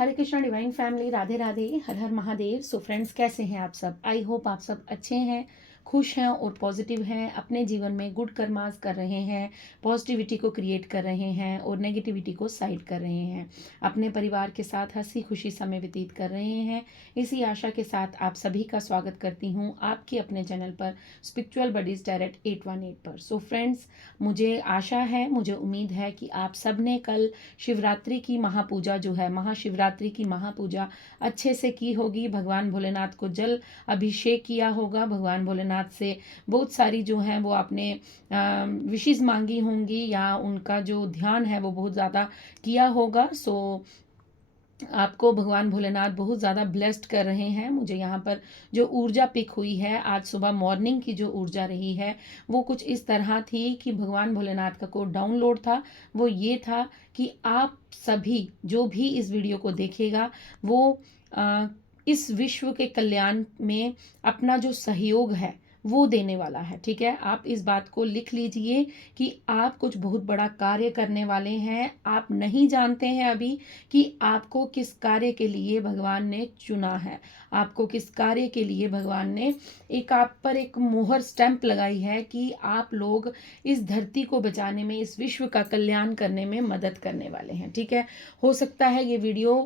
हरे Krishna divine family, Radhe Radhe, हर हर Mahadev. So friends, कैसे हैं आप सब? आई होप आप सब अच्छे हैं, खुश हैं और पॉजिटिव हैं। अपने जीवन में गुड कर्मास कर रहे हैं, पॉजिटिविटी को क्रिएट कर रहे हैं और नेगेटिविटी को साइड कर रहे हैं। अपने परिवार के साथ हंसी खुशी समय व्यतीत कर रहे हैं। इसी आशा के साथ आप सभी का स्वागत करती हूँ आपके अपने चैनल पर, स्पिरिचुअल बडीज टैरेट 818 पर। सो फ्रेंड्स, मुझे आशा है, मुझे उम्मीद है कि आप सब ने कल शिवरात्रि की महापूजा जो है, महाशिवरात्रि की महापूजा अच्छे से की होगी। भगवान भोलेनाथ को जल अभिषेक किया होगा। भगवान भोलेनाथ से बहुत सारी जो है वो आपने विशेष मांगी होंगी या उनका जो ध्यान है वो बहुत ज़्यादा किया होगा। सो आपको भगवान भोलेनाथ बहुत ज़्यादा ब्लेस्ड कर रहे हैं। मुझे यहाँ पर जो ऊर्जा पिक हुई है आज सुबह मॉर्निंग की, जो ऊर्जा रही है वो कुछ इस तरह थी कि भगवान भोलेनाथ का कोड डाउनलोड था। वो ये था कि आप सभी जो भी इस वीडियो को देखेगा वो इस विश्व के कल्याण में अपना जो सहयोग है वो देने वाला है। ठीक है, आप इस बात को लिख लीजिए कि आप कुछ बहुत बड़ा कार्य करने वाले हैं। आप नहीं जानते हैं अभी कि आपको किस कार्य के लिए भगवान ने चुना है, आपको किस कार्य के लिए भगवान ने एक आप पर एक मोहर स्टैंप लगाई है कि आप लोग इस धरती को बचाने में, इस विश्व का कल्याण करने में मदद करने वाले हैं। ठीक है, हो सकता है ये वीडियो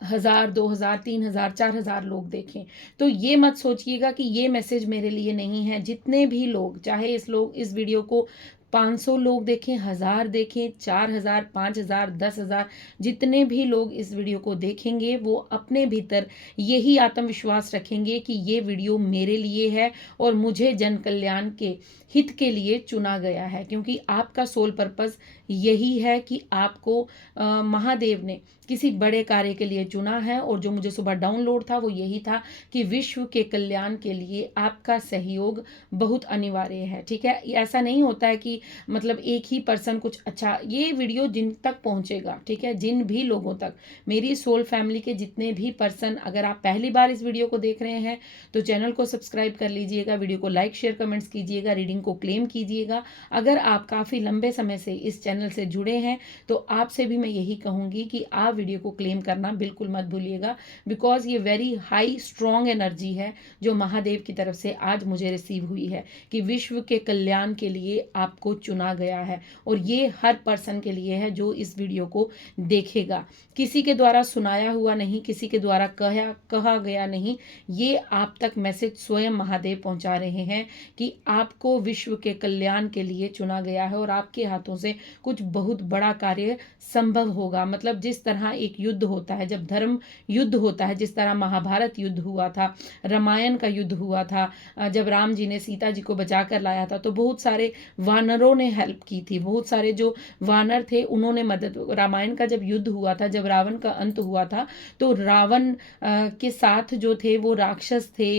1000, 2000, 3000, 4000 लोग देखें, तो ये मत सोचिएगा कि ये मैसेज मेरे लिए नहीं है। जितने भी लोग, चाहे इस वीडियो को 500 लोग देखें, 1000 देखें, 4000, 5000, 10,000, जितने भी लोग इस वीडियो को देखेंगे वो अपने भीतर यही आत्मविश्वास रखेंगे कि ये वीडियो मेरे लिए है और मुझे जन कल्याण के हित के लिए चुना गया है। क्योंकि आपका सोल पर्पस यही है कि आपको महादेव ने किसी बड़े कार्य के लिए चुना है। और जो मुझे सुबह डाउनलोड था वो यही था कि विश्व के कल्याण के लिए आपका सहयोग बहुत अनिवार्य है। ठीक है, ऐसा नहीं होता है कि मतलब एक ही पर्सन कुछ अच्छा, ये वीडियो जिन तक पहुंचेगा, ठीक है, जिन भी लोगों तक, मेरी सोल फैमिली के जितने भी पर्सन, अगर आप पहली बार इस वीडियो को देख रहे हैं तो चैनल को सब्सक्राइब कर लीजिएगा, वीडियो को लाइक शेयर कमेंट्स कीजिएगा, रीडिंग को क्लेम कीजिएगा। अगर आप काफ़ी लंबे समय से इस चैनल से जुड़े हैं तो आपसे भी मैं यही कहूँगी कि आप वीडियो को क्लेम करना बिल्कुल मत भूलिएगा, बिकॉज ये वेरी हाई स्ट्रॉन्ग एनर्जी है जो महादेव की तरफ से आज मुझे रिसीव हुई है कि विश्व के कल्याण के लिए आपको चुना गया है। और ये हर पर्सन के लिए है जो इस वीडियो को देखेगा। किसी के द्वारा सुनाया हुआ नहीं, किसी के द्वारा कहा गया नहीं, ये आप तक मैसेज स्वयं महादेव पहुंचा रहे हैं कि आपको विश्व के कल्याण के लिए चुना गया है और आपके हाथों से कुछ बहुत बड़ा कार्य संभव होगा। मतलब जिस तरह एक युद्ध होता है, जब धर्म युद्ध होता है, जिस तरह महाभारत युद्ध हुआ था, रामायण का युद्ध हुआ था, जब राम जी ने सीता जी को बचा कर लाया था तो बहुत सारे वानरों ने हेल्प की थी, बहुत सारे जो वानर थे उन्होंने मदद। रामायण का जब युद्ध हुआ था, जब रावण का अंत हुआ था, तो रावण के साथ जो थे वो राक्षस थे,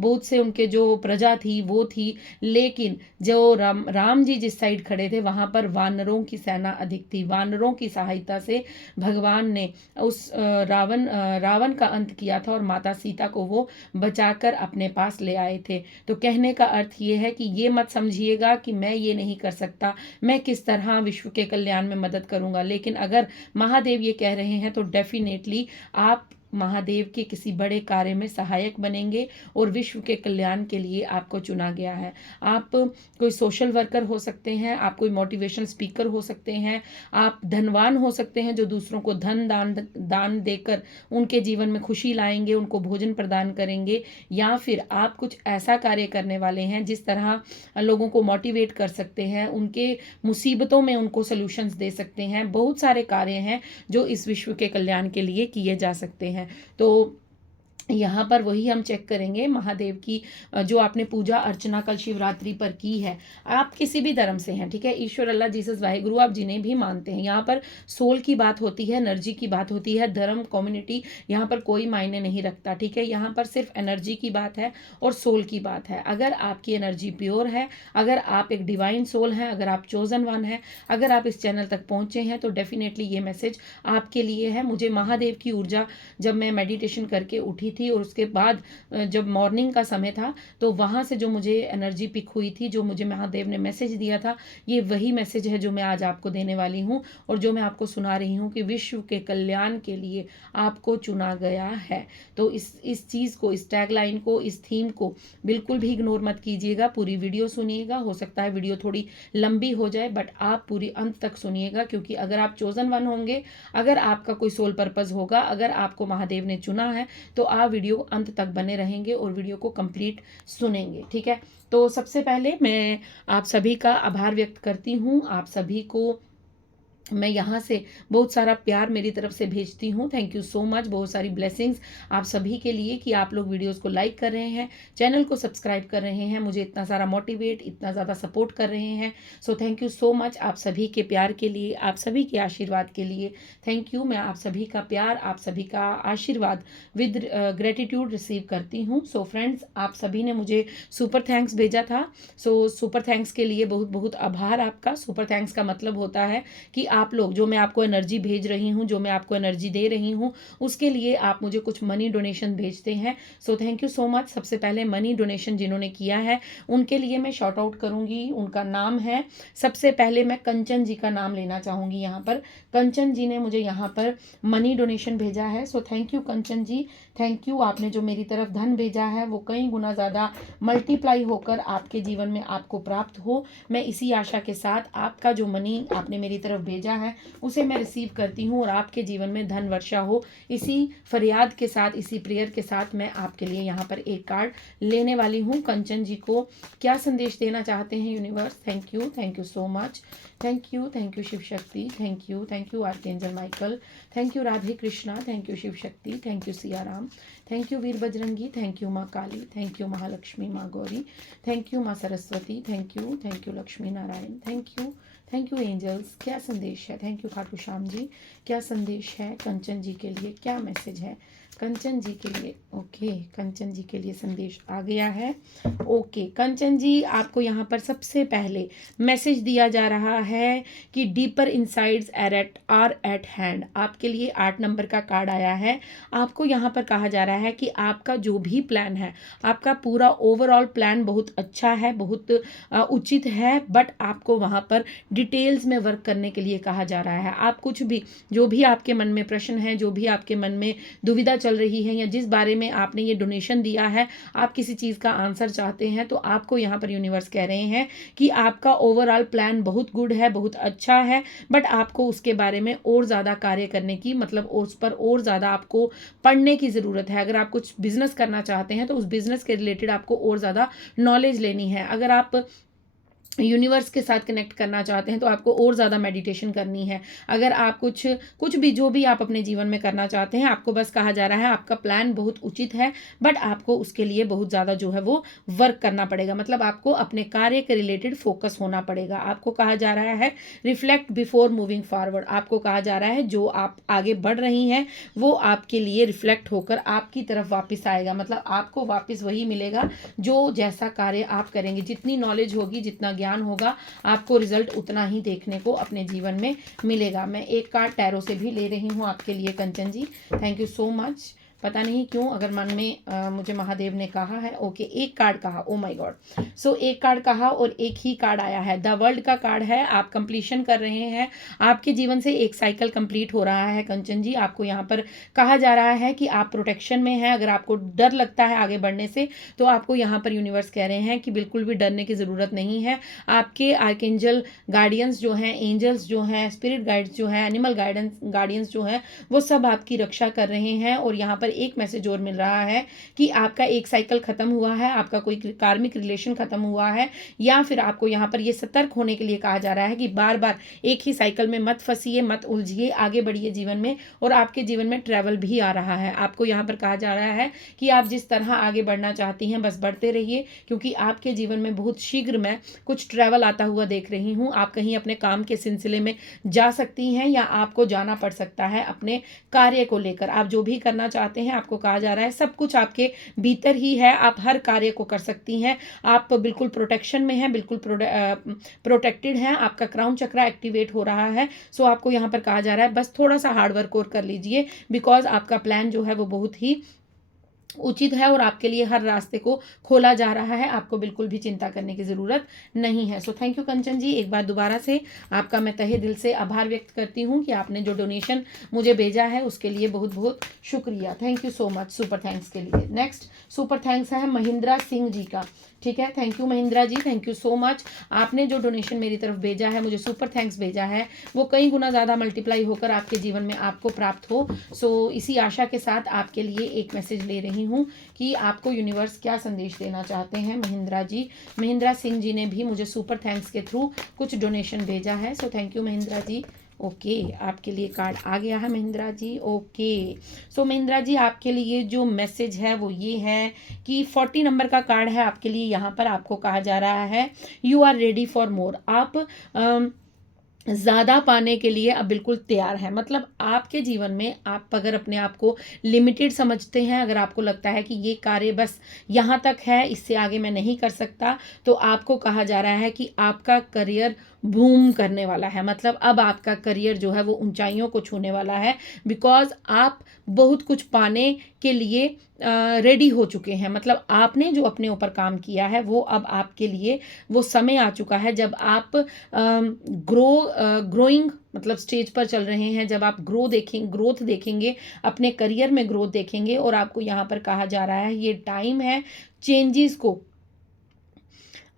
बहुत से उनके जो प्रजा थी वो थी, लेकिन जो राम जी जिस साइड खड़े थे वहां पर वानरों की सेना अधिक थी। वानरों की सहायता से भगवान ने उस रावण का अंत किया था और माता सीता को वो बचाकर अपने पास ले आए थे। तो कहने का अर्थ ये है कि ये मत समझिएगा कि मैं ये नहीं कर सकता, मैं किस तरह विश्व के कल्याण में मदद करूंगा। लेकिन अगर महादेव ये कह रहे हैं तो डेफिनेटली आप महादेव के किसी बड़े कार्य में सहायक बनेंगे और विश्व के कल्याण के लिए आपको चुना गया है। आप कोई सोशल वर्कर हो सकते हैं, आप कोई मोटिवेशन स्पीकर हो सकते हैं, आप धनवान हो सकते हैं जो दूसरों को दान देकर उनके जीवन में खुशी लाएंगे, उनको भोजन प्रदान करेंगे, या फिर आप कुछ ऐसा कार्य करने वाले हैं जिस तरह लोगों को मोटिवेट कर सकते हैं, उनके मुसीबतों में उनको सॉल्यूशंस दे सकते हैं। बहुत सारे कार्य हैं जो इस विश्व के कल्याण के लिए किए जा सकते हैं। तो यहाँ पर वही हम चेक करेंगे महादेव की जो आपने पूजा अर्चना कल शिवरात्रि पर की है, आप किसी भी धर्म से हैं, ठीक है, ईश्वर अल्लाह जीसस वाहेगुरु आप जिन्हें भी मानते हैं, यहाँ पर सोल की बात होती है, एनर्जी की बात होती है, धर्म कम्युनिटी यहाँ पर कोई मायने नहीं रखता। ठीक है, यहाँ पर सिर्फ एनर्जी की बात है और सोल की बात है। अगर आपकी एनर्जी प्योर है, अगर आप एक डिवाइन सोल हैं, अगर आप चोजन वन हैं, अगर आप इस चैनल तक पहुँचे हैं तो डेफिनेटली ये मैसेज आपके लिए है। मुझे महादेव की ऊर्जा जब मैं मेडिटेशन करके उठी थी और उसके बाद जब मॉर्निंग का समय था तो वहाँ से जो मुझे एनर्जी पिक हुई थी, जो मुझे महादेव ने मैसेज दिया था, ये वही मैसेज है जो मैं आज आपको देने वाली हूँ और जो मैं आपको सुना रही हूँ कि विश्व के कल्याण के लिए आपको चुना गया है। तो इस चीज़ को, इस टैगलाइन को, इस थीम को बिल्कुल भी इग्नोर मत कीजिएगा, पूरी वीडियो सुनिएगा। हो सकता है वीडियो थोड़ी लंबी हो जाए बट आप पूरी अंत तक सुनिएगा, क्योंकि अगर आप चोजन वन होंगे, अगर आपका कोई सोल पर्पस होगा, अगर आपको महादेव ने चुना है तो आप वीडियो अंत तक बने रहेंगे और वीडियो को कंप्लीट सुनेंगे। ठीक है, तो सबसे पहले मैं आप सभी का आभार व्यक्त करती हूँ। आप सभी को मैं यहाँ से बहुत सारा प्यार मेरी तरफ से भेजती हूँ। थैंक यू सो मच, बहुत सारी ब्लेसिंग्स आप सभी के लिए कि आप लोग वीडियोस को लाइक कर रहे हैं, चैनल को सब्सक्राइब कर रहे हैं, मुझे इतना सारा मोटिवेट, इतना ज़्यादा सपोर्ट कर रहे हैं। सो थैंक यू सो मच आप सभी के प्यार के लिए, आप सभी के आशीर्वाद के लिए। Thank you. मैं आप सभी का प्यार, आप सभी का आशीर्वाद विद ग्रेटिट्यूड रिसीव करती हूँ। सो फ्रेंड्स, आप सभी ने मुझे सुपर थैंक्स भेजा था। सो सुपर थैंक्स के लिए बहुत बहुत आभार आपका। सुपर थैंक्स का मतलब होता है कि आप लोग, जो मैं आपको एनर्जी भेज रही हूँ, जो मैं आपको एनर्जी दे रही हूँ, उसके लिए आप मुझे कुछ मनी डोनेशन भेजते हैं। सो थैंक यू सो मच। सबसे पहले मनी डोनेशन जिन्होंने किया है उनके लिए मैं शॉर्ट आउट करूँगी। उनका नाम है, सबसे पहले मैं कंचन जी का नाम लेना चाहूँगी यहाँ पर। कंचन जी ने मुझे यहाँ पर मनी डोनेशन भेजा है। So thank you Kanchan ji, thank you. आपने जो मेरी तरफ धन भेजा है वो कई गुना ज़्यादा मल्टीप्लाई होकर आपके जीवन में आपको प्राप्त हो। मैं इसी आशा के साथ आपका जो मनी आपने मेरी तरफ भेजा है उसे मैं रिसीव करती हूँ और आपके जीवन में धन वर्षा हो। इसी फरियाद के साथ, इसी प्रेयर के साथ मैं आपके लिए यहाँ पर एक कार्ड लेने वाली हूँ। कंचन जी को क्या संदेश देना चाहते हैं universe? Thank you so much. Thank you Shiv Shakti, thank you archangel Michael, thank you Radhe Krishna, thank you Shiv Shakti, thank you Siya Ram, thank you Veer Bajrangi, thank you Maa Kali, thank you Mahalakshmi माँ गौरी, थैंक यू माँ Saraswati, thank you Lakshmi Narayan, thank you angels. क्या संदेश है? Thank you Khatu Shyam ji. क्या संदेश है कंचन जी के लिए? क्या मैसेज है कंचन जी के लिए? ओके, कंचन जी के लिए संदेश आ गया है। ओके कंचन जी, आपको यहाँ पर सबसे पहले मैसेज दिया जा रहा है कि deeper insides are at hand. आपके लिए 8 नंबर का कार्ड आया है। आपको यहाँ पर कहा जा रहा है कि आपका जो भी प्लान है, आपका पूरा ओवरऑल प्लान बहुत अच्छा है, बहुत उचित है, बट आपको वहाँ पर डिटेल्स में वर्क करने के लिए कहा जा रहा है। आप कुछ भी, जो भी आपके मन में प्रश्न है, जो भी आपके मन में दुविधा चल रही है, या जिस बारे में आपने ये डोनेशन दिया है, आप किसी चीज़ का आंसर चाहते हैं, तो आपको यहाँ पर यूनिवर्स कह रहे हैं कि आपका ओवरऑल प्लान बहुत गुड है, बहुत अच्छा है, बट आपको उसके बारे में और ज़्यादा कार्य करने की, मतलब उस पर और ज़्यादा आपको पढ़ने की ज़रूरत है। अगर आप कुछ बिजनेस करना चाहते हैं तो उस बिजनेस के रिलेटेड आपको और ज़्यादा नॉलेज लेनी है। अगर आप यूनिवर्स के साथ कनेक्ट करना चाहते हैं तो आपको और ज़्यादा मेडिटेशन करनी है। अगर आप कुछ भी, जो भी आप अपने जीवन में करना चाहते हैं, आपको बस कहा जा रहा है आपका प्लान बहुत उचित है, बट आपको उसके लिए बहुत ज़्यादा जो है वो वर्क करना पड़ेगा। मतलब आपको अपने कार्य के रिलेटेड फोकस होना पड़ेगा। आपको कहा जा रहा है रिफ्लेक्ट बिफोर मूविंग फॉरवर्ड। आपको कहा जा रहा है जो आप आगे बढ़ रही हैं वो आपके लिए रिफ्लेक्ट होकर आपकी तरफ वापस आएगा। मतलब आपको वापस वही मिलेगा जो जैसा कार्य आप करेंगे। जितनी नॉलेज होगी, जितना ज्ञान होगा, आपको रिजल्ट उतना ही देखने को अपने जीवन में मिलेगा। मैं एक कार्ड टैरो से भी ले रही हूँ आपके लिए Kanchan ji. Thank you so much. पता नहीं क्यों, अगर मन में मुझे महादेव ने कहा है। ओके, एक कार्ड कहा, ओ माय गॉड। सो एक कार्ड कहा और एक ही कार्ड आया है, द वर्ल्ड का कार्ड है। आप कंप्लीशन कर रहे हैं, आपके जीवन से एक साइकिल कंप्लीट हो रहा है कंचन जी। आपको यहाँ पर कहा जा रहा है कि आप प्रोटेक्शन में हैं। अगर आपको डर लगता है आगे बढ़ने से, तो आपको यहाँ पर यूनिवर्स कह रहे हैं कि बिल्कुल भी डरने की ज़रूरत नहीं है। आपके आर्कएंजल गार्डियंस जो हैं, एंजल्स जो हैं, स्पिरिट गाइड्स जो हैं, एनिमल गार्डियंस जो हैं, वो सब आपकी रक्षा कर रहे हैं। और यहाँ पर एक मैसेज और मिल रहा है कि आपका एक साइकिल खत्म हुआ है, आपका कोई कार्मिक रिलेशन खत्म हुआ है, या फिर आपको यहाँ पर ये सतर्क होने के लिए कहा जा रहा है कि बार बार एक ही साइकिल में मत फंसिए, मत उलझिए, आगे बढ़िए जीवन में। और आपके जीवन में ट्रैवल भी आ रहा है। आपको यहाँ पर कहा जा रहा है कि आप जिस तरह आगे बढ़ना चाहती हैं बस बढ़ते रहिए, क्योंकि आपके जीवन में बहुत शीघ्र मैं कुछ ट्रैवल आता हुआ देख रही हूँ। आप कहीं अपने काम के सिलसिले में जा सकती हैं, या आपको जाना पड़ सकता है अपने कार्य को लेकर। आप जो भी करना चाहते हैं, आपको कहा जा रहा है सब कुछ आपके भीतर ही है, आप हर कार्य को कर सकती हैं। आप बिल्कुल प्रोटेक्शन में हैं, बिल्कुल प्रोटेक्टेड हैं। आपका क्राउन चक्रा एक्टिवेट हो रहा है। सो आपको यहाँ पर कहा जा रहा है बस थोड़ा सा हार्ड वर्क और कर लीजिए, बिकॉज आपका प्लान जो है वो बहुत ही उचित है और आपके लिए हर रास्ते को खोला जा रहा है, आपको बिल्कुल भी चिंता करने की ज़रूरत नहीं है। सो थैंक यू कंचन जी, एक बार दोबारा से आपका मैं तहे दिल से आभार व्यक्त करती हूँ कि आपने जो डोनेशन मुझे भेजा है उसके लिए बहुत बहुत शुक्रिया। Thank you so much super thanks के लिए। नेक्स्ट सुपर थैंक्स है महिंद्रा सिंह जी का। ठीक है, thank you Mahindra ji, thank you so much. आपने जो डोनेशन मेरी तरफ भेजा है, मुझे सुपर थैंक्स भेजा है, वो कई गुना ज़्यादा मल्टीप्लाई होकर आपके जीवन में आपको प्राप्त हो। सो इसी आशा के साथ आपके लिए एक मैसेज ले रही हूँ कि आपको यूनिवर्स क्या संदेश देना चाहते हैं महिंद्रा जी। महिंद्रा सिंह जी ने भी मुझे सुपर थैंक्स के थ्रू कुछ डोनेशन भेजा है। So thank you Mahindra ji. Okay, आपके लिए कार्ड आ गया है महिंद्रा जी। ओके, सो महिंद्रा जी आपके लिए जो मैसेज है वो ये है कि 40 नंबर का कार्ड है आपके लिए। यहाँ पर आपको कहा जा रहा है you are ready for more. आप ज़्यादा पाने के लिए अब बिल्कुल तैयार है। मतलब आपके जीवन में आप अगर अपने आप को लिमिटेड समझते हैं, अगर आपको लगता है कि ये कार्य बस यहाँ तक है, इससे आगे मैं नहीं कर सकता, तो आपको कहा जा रहा है कि आपका करियर बूम करने वाला है। मतलब अब आपका करियर जो है वो ऊंचाइयों को छूने वाला है, बिकॉज आप बहुत कुछ पाने के लिए रेडी हो चुके हैं। मतलब आपने जो अपने ऊपर काम किया है वो अब आपके लिए वो समय आ चुका है जब आप ग्रोइंग मतलब स्टेज पर चल रहे हैं, जब आप ग्रोथ देखेंगे, अपने करियर में ग्रोथ देखेंगे। और आपको यहाँ पर कहा जा रहा है ये टाइम है चेंजेस को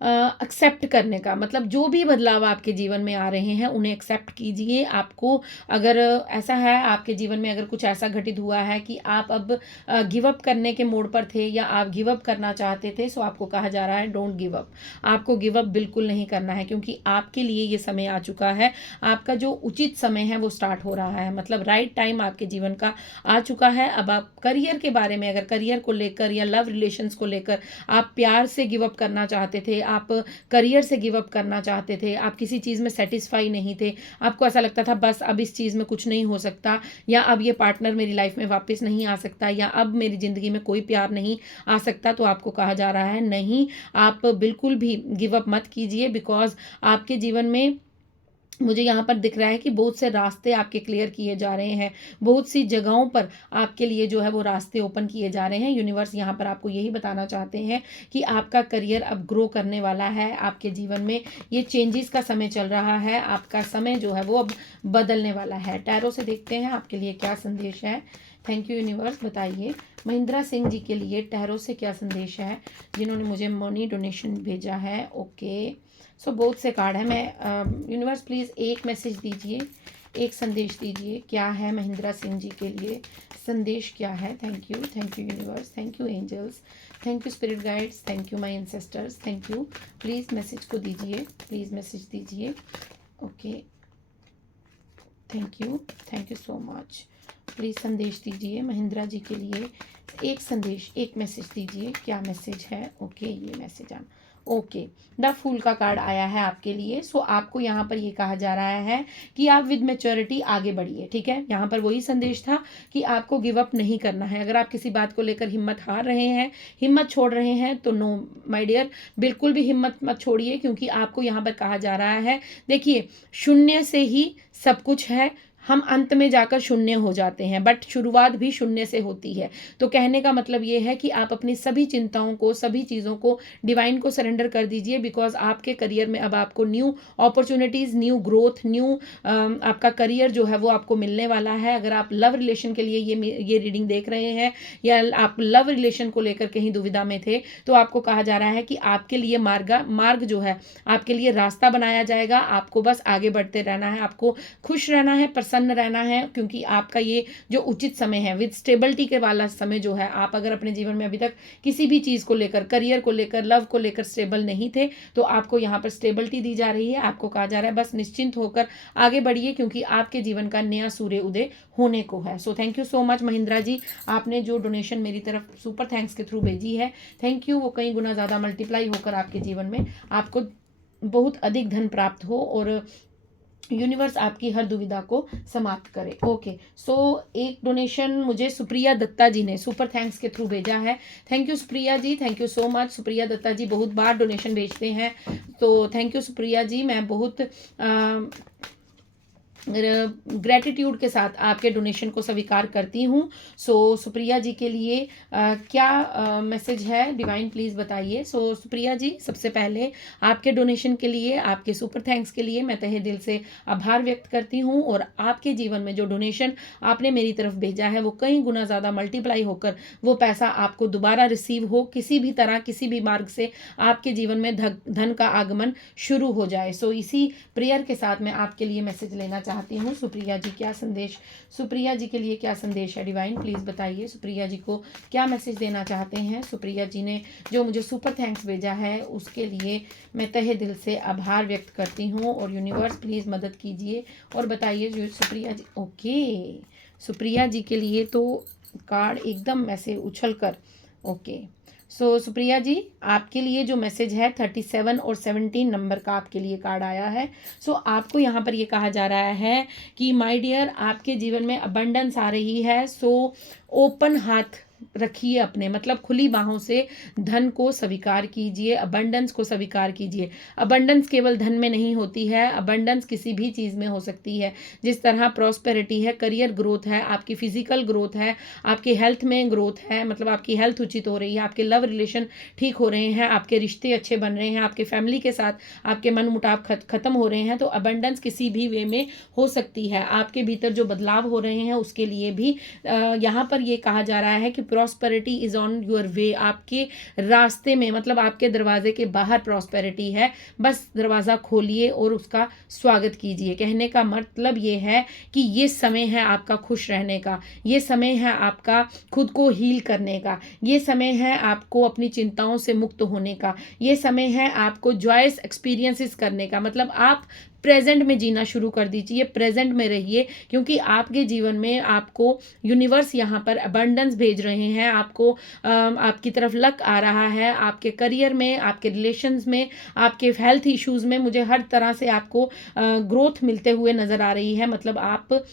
एक्सेप्ट करने का। मतलब जो भी बदलाव आपके जीवन में आ रहे हैं उन्हें एक्सेप्ट कीजिए। आपको अगर ऐसा है आपके जीवन में अगर कुछ ऐसा घटित हुआ है कि आप अब गिव अप करने के मोड पर थे या आप गिव अप करना चाहते थे, सो आपको कहा जा रहा है डोंट गिव अप। आपको गिव अप बिल्कुल नहीं करना है, क्योंकि आपके लिए ये समय आ चुका है। आपका जो उचित समय है वो स्टार्ट हो रहा है। मतलब राइट टाइम आपके जीवन का आ चुका है। अब आप करियर के बारे में, अगर करियर को लेकर या लव रिलेशंस को लेकर आप प्यार से गिव अप करना चाहते थे, आप करियर से गिव अप करना चाहते थे, आप किसी चीज़ में सेटिस्फाई नहीं थे, आपको ऐसा लगता था बस अब इस चीज़ में कुछ नहीं हो सकता, या अब ये पार्टनर मेरी लाइफ में वापस नहीं आ सकता, या अब मेरी ज़िंदगी में कोई प्यार नहीं आ सकता, तो आपको कहा जा रहा है नहीं, आप बिल्कुल भी गिव अप मत कीजिए। बिकॉज आपके जीवन में मुझे यहाँ पर दिख रहा है कि बहुत से रास्ते आपके क्लियर किए जा रहे हैं, बहुत सी जगहों पर आपके लिए जो है वो रास्ते ओपन किए जा रहे हैं। यूनिवर्स यहाँ पर आपको यही बताना चाहते हैं कि आपका करियर अब ग्रो करने वाला है। आपके जीवन में ये चेंजेस का समय चल रहा है, आपका समय जो है वो अब बदलने वाला है। टैरो से देखते हैं आपके लिए क्या संदेश है। थैंक यू यूनिवर्स, बताइए महिंद्रा सिंह जी के लिए टैरो से क्या संदेश है, जिन्होंने मुझे मनी डोनेशन भेजा है। ओके, सो बहुत से कार्ड है। मैं यूनिवर्स प्लीज़ एक मैसेज दीजिए, एक संदेश दीजिए, क्या है महिंद्रा सिंह जी के लिए संदेश क्या है। Thank you universe, thank you angels, thank you spirit guides, thank you my ancestors, thank you. Please message को दीजिए, प्लीज़ मैसेज दीजिए। Okay, thank you so much. Please संदेश दीजिए महिंद्रा जी के लिए, एक संदेश, एक मैसेज दीजिए, क्या मैसेज है। ओके, ये मैसेज आना। ओके, द फूल का कार्ड आया है आपके लिए। सो आपको यहाँ पर ये कहा जा रहा है कि आप विद मैच्योरिटी आगे बढ़िए। ठीक है, यहाँ पर वही संदेश था कि आपको गिव अप नहीं करना है। अगर आप किसी बात को लेकर हिम्मत हार रहे हैं, हिम्मत छोड़ रहे हैं, तो नो माय डियर, बिल्कुल भी हिम्मत मत छोड़िए, क्योंकि आपको यहाँ पर कहा जा रहा है, देखिए शून्य से ही सब कुछ है। हम अंत में जाकर शून्य हो जाते हैं, बट शुरुआत भी शून्य से होती है। तो कहने का मतलब ये है कि आप अपनी सभी चिंताओं को, सभी चीज़ों को डिवाइन को सरेंडर कर दीजिए। बिकॉज आपके करियर में अब आपको new opportunities, new growth, new आपका करियर जो है वो आपको मिलने वाला है। अगर आप लव रिलेशन के लिए ये रीडिंग देख रहे हैं, या आप लव रिलेशन को लेकर कहीं दुविधा में थे, तो आपको कहा जा रहा है कि आपके लिए मार्ग जो है, आपके लिए रास्ता बनाया जाएगा। आपको बस आगे बढ़ते रहना है, आपको खुश रहना है, प्रसन्न रहना है, क्योंकि आपका ये जो उचित समय है, विद स्टेबिलिटी के वाला समय जो है, आप अगर अपने जीवन में अभी तक किसी भी चीज़ को लेकर, करियर को लेकर, लव को लेकर स्टेबल नहीं थे, तो आपको यहाँ पर स्टेबिलिटी दी जा रही है। आपको कहा जा रहा है बस निश्चिंत होकर आगे बढ़िए, क्योंकि आपके जीवन का नया सूर्य उदय होने को है। So thank you so much Mahindra ji, आपने जो डोनेशन मेरी तरफ सुपर थैंक्स के थ्रू भेजी है, थैंक यू। वो कई गुना ज़्यादा मल्टीप्लाई होकर आपके जीवन में आपको बहुत अधिक धन प्राप्त हो, और यूनिवर्स आपकी हर दुविधा को समाप्त करे। ओके, सो एक डोनेशन मुझे सुप्रिया दत्ता जी ने सुपर थैंक्स के थ्रू भेजा है। Thank you Supriya ji, thank you so much. Supriya Datta ji बहुत बार डोनेशन भेजते हैं, तो थैंक यू सुप्रिया जी। मैं बहुत ग्रेटिट्यूड के साथ आपके डोनेशन को स्वीकार करती हूँ। सो सुप्रिया जी के लिए क्या मैसेज है डिवाइन, प्लीज़ बताइए। सो सुप्रिया जी, सबसे पहले आपके डोनेशन के लिए, आपके सुपर थैंक्स के लिए मैं तहे दिल से आभार व्यक्त करती हूँ, और आपके जीवन में जो डोनेशन आपने मेरी तरफ भेजा है वो कई गुना ज़्यादा मल्टीप्लाई होकर वो पैसा आपको दोबारा रिसीव हो, किसी भी तरह किसी भी मार्ग से आपके जीवन में धन का आगमन शुरू हो जाए। सो इसी प्रेयर के साथ मैं आपके लिए मैसेज लेना चाहती हूँ। सुप्रिया जी क्या संदेश, सुप्रिया जी के लिए क्या संदेश है डिवाइन, प्लीज़ बताइए। सुप्रिया जी को क्या मैसेज देना चाहते हैं। सुप्रिया जी ने जो मुझे सुपर थैंक्स भेजा है उसके लिए मैं तहे दिल से आभार व्यक्त करती हूँ, और यूनिवर्स प्लीज़ मदद कीजिए और बताइए जो सुप्रिया जी। ओके, सुप्रिया जी के लिए तो कार्ड एकदम ऐसे उछल कर, ओके। सो सुप्रिया जी, आपके लिए जो मैसेज है 37 और 17 नंबर का आपके लिए कार्ड आया है। सो आपको यहाँ पर ये कहा जा रहा है कि माय डियर, आपके जीवन में अबंडेंस आ रही है। सो ओपन हाथ रखिए अपने, मतलब खुली बाहों से धन को स्वीकार कीजिए, अबंडेंस को स्वीकार कीजिए। अबंडेंस केवल धन में नहीं होती है, अबंडेंस किसी भी चीज़ में हो सकती है। जिस तरह प्रॉस्पेरिटी है, करियर ग्रोथ है, आपकी फिजिकल ग्रोथ है, आपकी हेल्थ में ग्रोथ है, मतलब आपकी हेल्थ उचित हो रही है, आपके लव रिलेशन ठीक हो रहे हैं, आपके रिश्ते अच्छे बन रहे हैं, आपके फैमिली के साथ आपके मन मुटाव खत्म हो रहे हैं, तो अबंडेंस किसी भी वे में हो सकती है। आपके भीतर जो बदलाव हो रहे हैं उसके लिए भी यहाँ पर ये कहा जा रहा है कि prosperity is on your way, आपके रास्ते में, मतलब आपके दरवाजे के बाहर प्रॉस्पेरिटी है, बस दरवाज़ा खोलिए और उसका स्वागत कीजिए। कहने का मतलब ये है कि ये समय है आपका खुश रहने का, ये समय है आपका खुद को हील करने का, ये समय है आपको अपनी चिंताओं से मुक्त होने का, ये समय है आपको जॉयस एक्सपीरियंसेस करने का। मतलब आप प्रेजेंट में जीना शुरू कर दीजिए, प्रेजेंट में रहिए, क्योंकि आपके जीवन में आपको यूनिवर्स यहाँ पर अबंडेंस भेज रहे हैं, आपको आपकी तरफ लक आ रहा है, आपके करियर में, आपके रिलेशंस में, आपके हेल्थ इश्यूज़ में मुझे हर तरह से आपको ग्रोथ मिलते हुए नज़र आ रही है। मतलब आप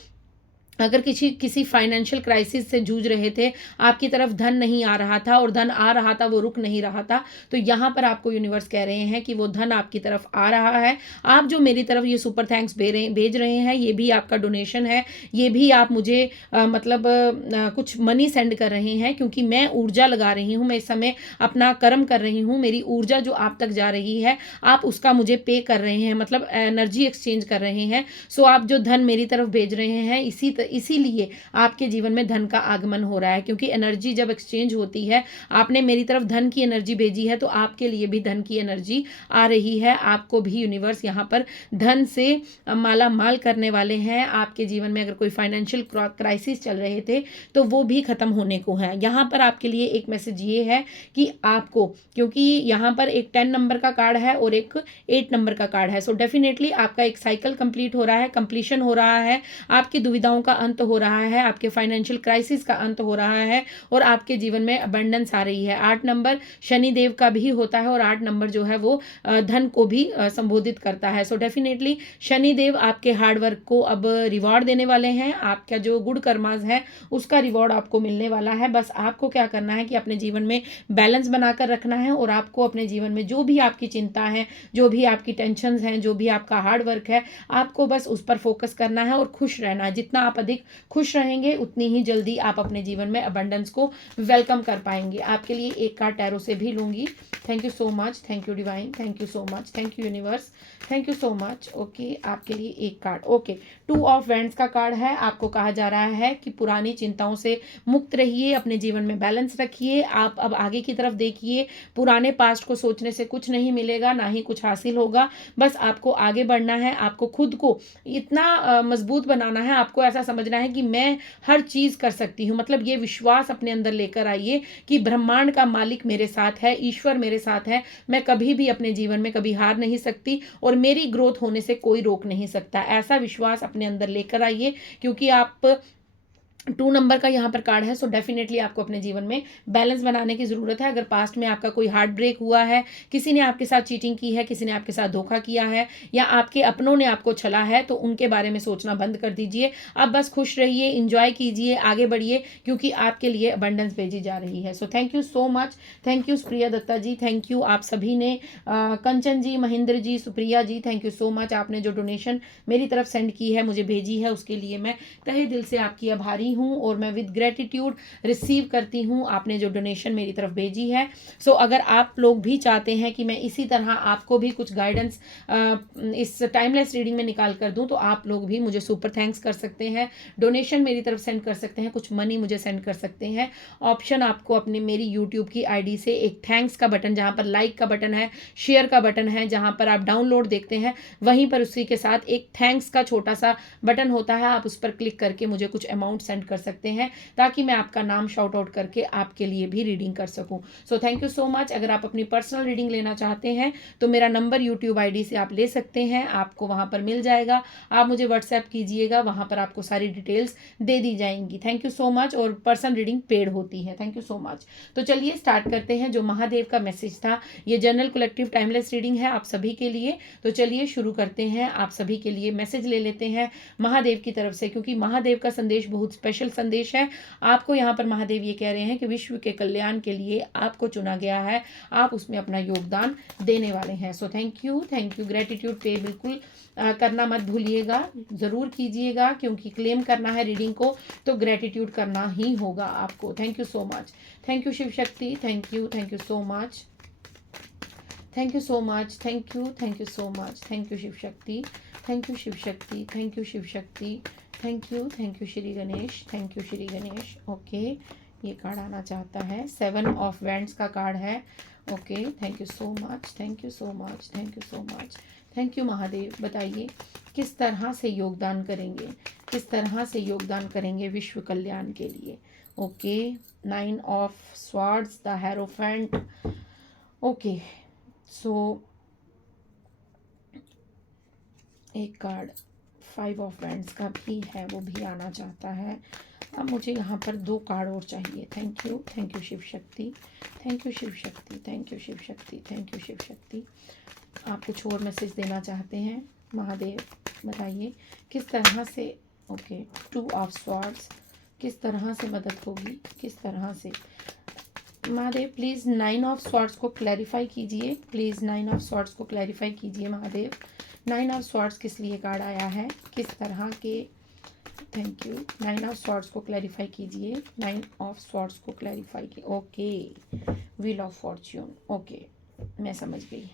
अगर किसी फाइनेंशियल क्राइसिस से जूझ रहे थे, आपकी तरफ धन नहीं आ रहा था और धन आ रहा था वो रुक नहीं रहा था, तो यहाँ पर आपको यूनिवर्स कह रहे हैं कि वो धन आपकी तरफ आ रहा है। आप जो मेरी तरफ ये सुपर थैंक्स भेज रहे हैं, ये भी आपका डोनेशन है, ये भी आप मुझे कुछ मनी सेंड कर रहे हैं, क्योंकि मैं ऊर्जा लगा रही हूँ, मैं इस समय अपना कर्म कर रही हूँ, मेरी ऊर्जा जो आप तक जा रही है आप उसका मुझे पे कर रहे हैं, मतलब एनर्जी एक्सचेंज कर रहे हैं। सो आप जो धन मेरी तरफ भेज रहे हैं, इसीलिए आपके जीवन में धन का आगमन हो रहा है, क्योंकि एनर्जी जब एक्सचेंज होती है, आपने मेरी तरफ धन की एनर्जी भेजी है तो आपके लिए भी धन की एनर्जी आ रही है। आपको भी यूनिवर्स यहाँ पर धन से माला माल करने वाले हैं। आपके जीवन में अगर कोई फाइनेंशियल क्राइसिस चल रहे थे तो वो भी खत्म होने को है। यहाँ पर आपके लिए एक मैसेज ये है कि आपको, क्योंकि यहाँ पर एक 10 नंबर का कार्ड है और एक 8 नंबर का कार्ड है, सो डेफिनेटली आपका एक साइकिल कंप्लीट हो रहा है, कंप्लीशन हो रहा है, आपकी दुविधाओं का अंत हो रहा है, आपके फाइनेंशियल क्राइसिस का अंत हो रहा है, और आपके जीवन में अबंडेंस आ रही है। 8 नंबर शनि देव का भी होता है, और 8 नंबर जो है वो धन को भी संबोधित करता है। सो डेफिनेटली शनि देव आपके हार्डवर्क को अब रिवॉर्ड देने वाले हैं, आपका जो गुड कर्माज है उसका रिवॉर्ड आपको मिलने वाला है। बस आपको क्या करना है कि अपने जीवन में बैलेंस बनाकर रखना है, और आपको अपने जीवन में जो भी आपकी चिंता है, जो भी आपकी टेंशन हैं, जो भी आपका हार्ड वर्क है, आपको बस उस पर फोकस करना है और खुश रहना है। जितना आप अधिक खुश रहेंगे उतनी ही जल्दी आप अपने जीवन में अबंडेंस को वेलकम कर पाएंगे। आपके लिए एक कार्ड टैरो से भी लूंगी। Thank you so much, thank you divine, thank you so much, thank you universe, thank you so much. Okay, आपके लिए एक कार्ड, ओके, 2 ऑफ वैंड्स का कार्ड है। आपको कहा जा रहा है कि पुरानी चिंताओं से मुक्त रहिए, अपने जीवन में बैलेंस रखिए, आप अब आगे की तरफ देखिए। पुराने पास्ट को सोचने से कुछ नहीं मिलेगा, ना ही कुछ हासिल होगा, बस आपको आगे बढ़ना है, आपको खुद को इतना मजबूत बनाना है, आपको ऐसा समझना है कि मैं हर चीज़ कर सकती हूँ। मतलब ये विश्वास अपने अंदर लेकर आइए कि ब्रह्मांड का मालिक मेरे साथ है, ईश्वर मेरे साथ है, मैं कभी भी अपने जीवन में कभी हार नहीं सकती और मेरी ग्रोथ होने से कोई रोक नहीं सकता। ऐसा विश्वास अपने अंदर लेकर आइए, क्योंकि आप 2 नंबर का यहाँ पर कार्ड है। सो डेफिनेटली आपको अपने जीवन में बैलेंस बनाने की ज़रूरत है। अगर पास्ट में आपका कोई हार्ट ब्रेक हुआ है, किसी ने आपके साथ चीटिंग की है, किसी ने आपके साथ धोखा किया है, या आपके अपनों ने आपको छला है, तो उनके बारे में सोचना बंद कर दीजिए। अब बस खुश रहिए, इंजॉय कीजिए, आगे बढ़िए, क्योंकि आपके लिए अबंडेंस भेजी जा रही है। So thank you so much. Thank you Supriya Datta ji, thank you आप सभी ने, Kanchan ji, Mahendra ji, Supriya ji, thank you so much. आपने जो डोनेशन मेरी तरफ सेंड की है, मुझे भेजी है, उसके लिए मैं तहे दिल से आपकी आभारी हूँ और मैं विद ग्रेटिट्यूड रिसीव करती हूँ आपने जो डोनेशन मेरी तरफ भेजी है। सो अगर आप लोग भी चाहते हैं कि मैं इसी तरह आपको भी कुछ गाइडेंस इस टाइमलेस रीडिंग में निकाल कर दूँ, तो आप लोग भी मुझे सुपर थैंक्स कर सकते हैं, डोनेशन मेरी तरफ सेंड कर सकते हैं, कुछ मनी मुझे सेंड कर सकते हैं। ऑप्शन आपको अपने मेरी यूट्यूब की आईडी से एक थैंक्स का बटन, जहाँ पर लाइक का बटन है, शेयर का बटन है, जहाँ पर आप डाउनलोड देखते हैं, वहीं पर उसी के साथ एक थैंक्स का छोटा सा बटन होता है, आप उस पर क्लिक करके मुझे कुछ अमाउंट सेंड कर सकते हैं, ताकि मैं आपका नाम शाउट आउट करके आपके लिए भी रीडिंग कर सकूं। सो थैंक यू सो मच। अगर आप अपनी पर्सनल रीडिंग लेना चाहते हैं तो मेरा नंबर यूट्यूब आईडी से आप ले सकते हैं, आपको वहां पर मिल जाएगा। आप मुझे व्हाट्सएप कीजिएगा, वहां पर आपको सारी डिटेल्स दे दी जाएंगी। Thank you so much. और पर्सनल रीडिंग पेड होती है। Thank you so much. तो चलिए स्टार्ट करते हैं। जो महादेव का मैसेज था, ये जनरल कलेक्टिव टाइमलेस रीडिंग है आप सभी के लिए। तो चलिए शुरू करते हैं। आप सभी के लिए मैसेज ले लेते हैं महादेव की तरफ से, क्योंकि महादेव का संदेश बहुत स्पेशल संदेश है। आपको यहाँ पर महादेव ये कह रहे हैं कि विश्व के कल्याण के लिए आपको चुना गया है, आप उसमें अपना योगदान देने वाले हैं। सो thank you, thank you. Gratitude पे बिल्कुल करना मत भूलिएगा, ज़रूर कीजिएगा, क्योंकि क्लेम करना है रीडिंग को तो ग्रेटिट्यूड करना ही होगा आपको। Thank you so much. Thank you Shiv Shakti, thank you so much, thank you so much, thank you so much, thank you Shiv Shakti, thank you Shiv Shakti, thank you Shiv Shakti, thank you Shri Ganesh, thank you Shri Ganesh. Okay, ये card आना चाहता है, 7 of wands का card है। Okay, thank you so much, thank you so much, thank you so much, thank you Mahadev. बताइए किस तरह से योगदान करेंगे, किस तरह से योगदान करेंगे विश्व कल्याण के लिए। Okay, 9 of swords, the hierophant. Okay, so एक कार्ड 5 ऑफ वैंड्स का भी है, वो भी आना चाहता है। अब मुझे यहाँ पर 2 कार्ड और चाहिए। Thank you Shiv Shakti, thank you Shiv Shakti, thank you Shiv Shakti, thank you Shiv शक्ति। आप कुछ और मैसेज देना चाहते हैं महादेव, बताइए किस तरह से। ओके, 2 ऑफ स्वॉर्ड्स, किस तरह से मदद होगी, किस तरह से महादेव। प्लीज़ 9 ऑफ स्वॉर्ड्स को क्लैरिफाई कीजिए, प्लीज़ 9 ऑफ स्वॉर्ड्स को क्लैरिफाई कीजिए महादेव। 9 ऑफ स्वॉर्ड्स किस लिए कार्ड आया है, किस तरह के। Thank you. 9 ऑफ स्वॉर्ड्स को क्लैरिफाई कीजिए, 9 ऑफ स्वॉर्ड्स को क्लैरिफाई कीजिए। Okay, wheel of Fortune. Okay, मैं समझ गई।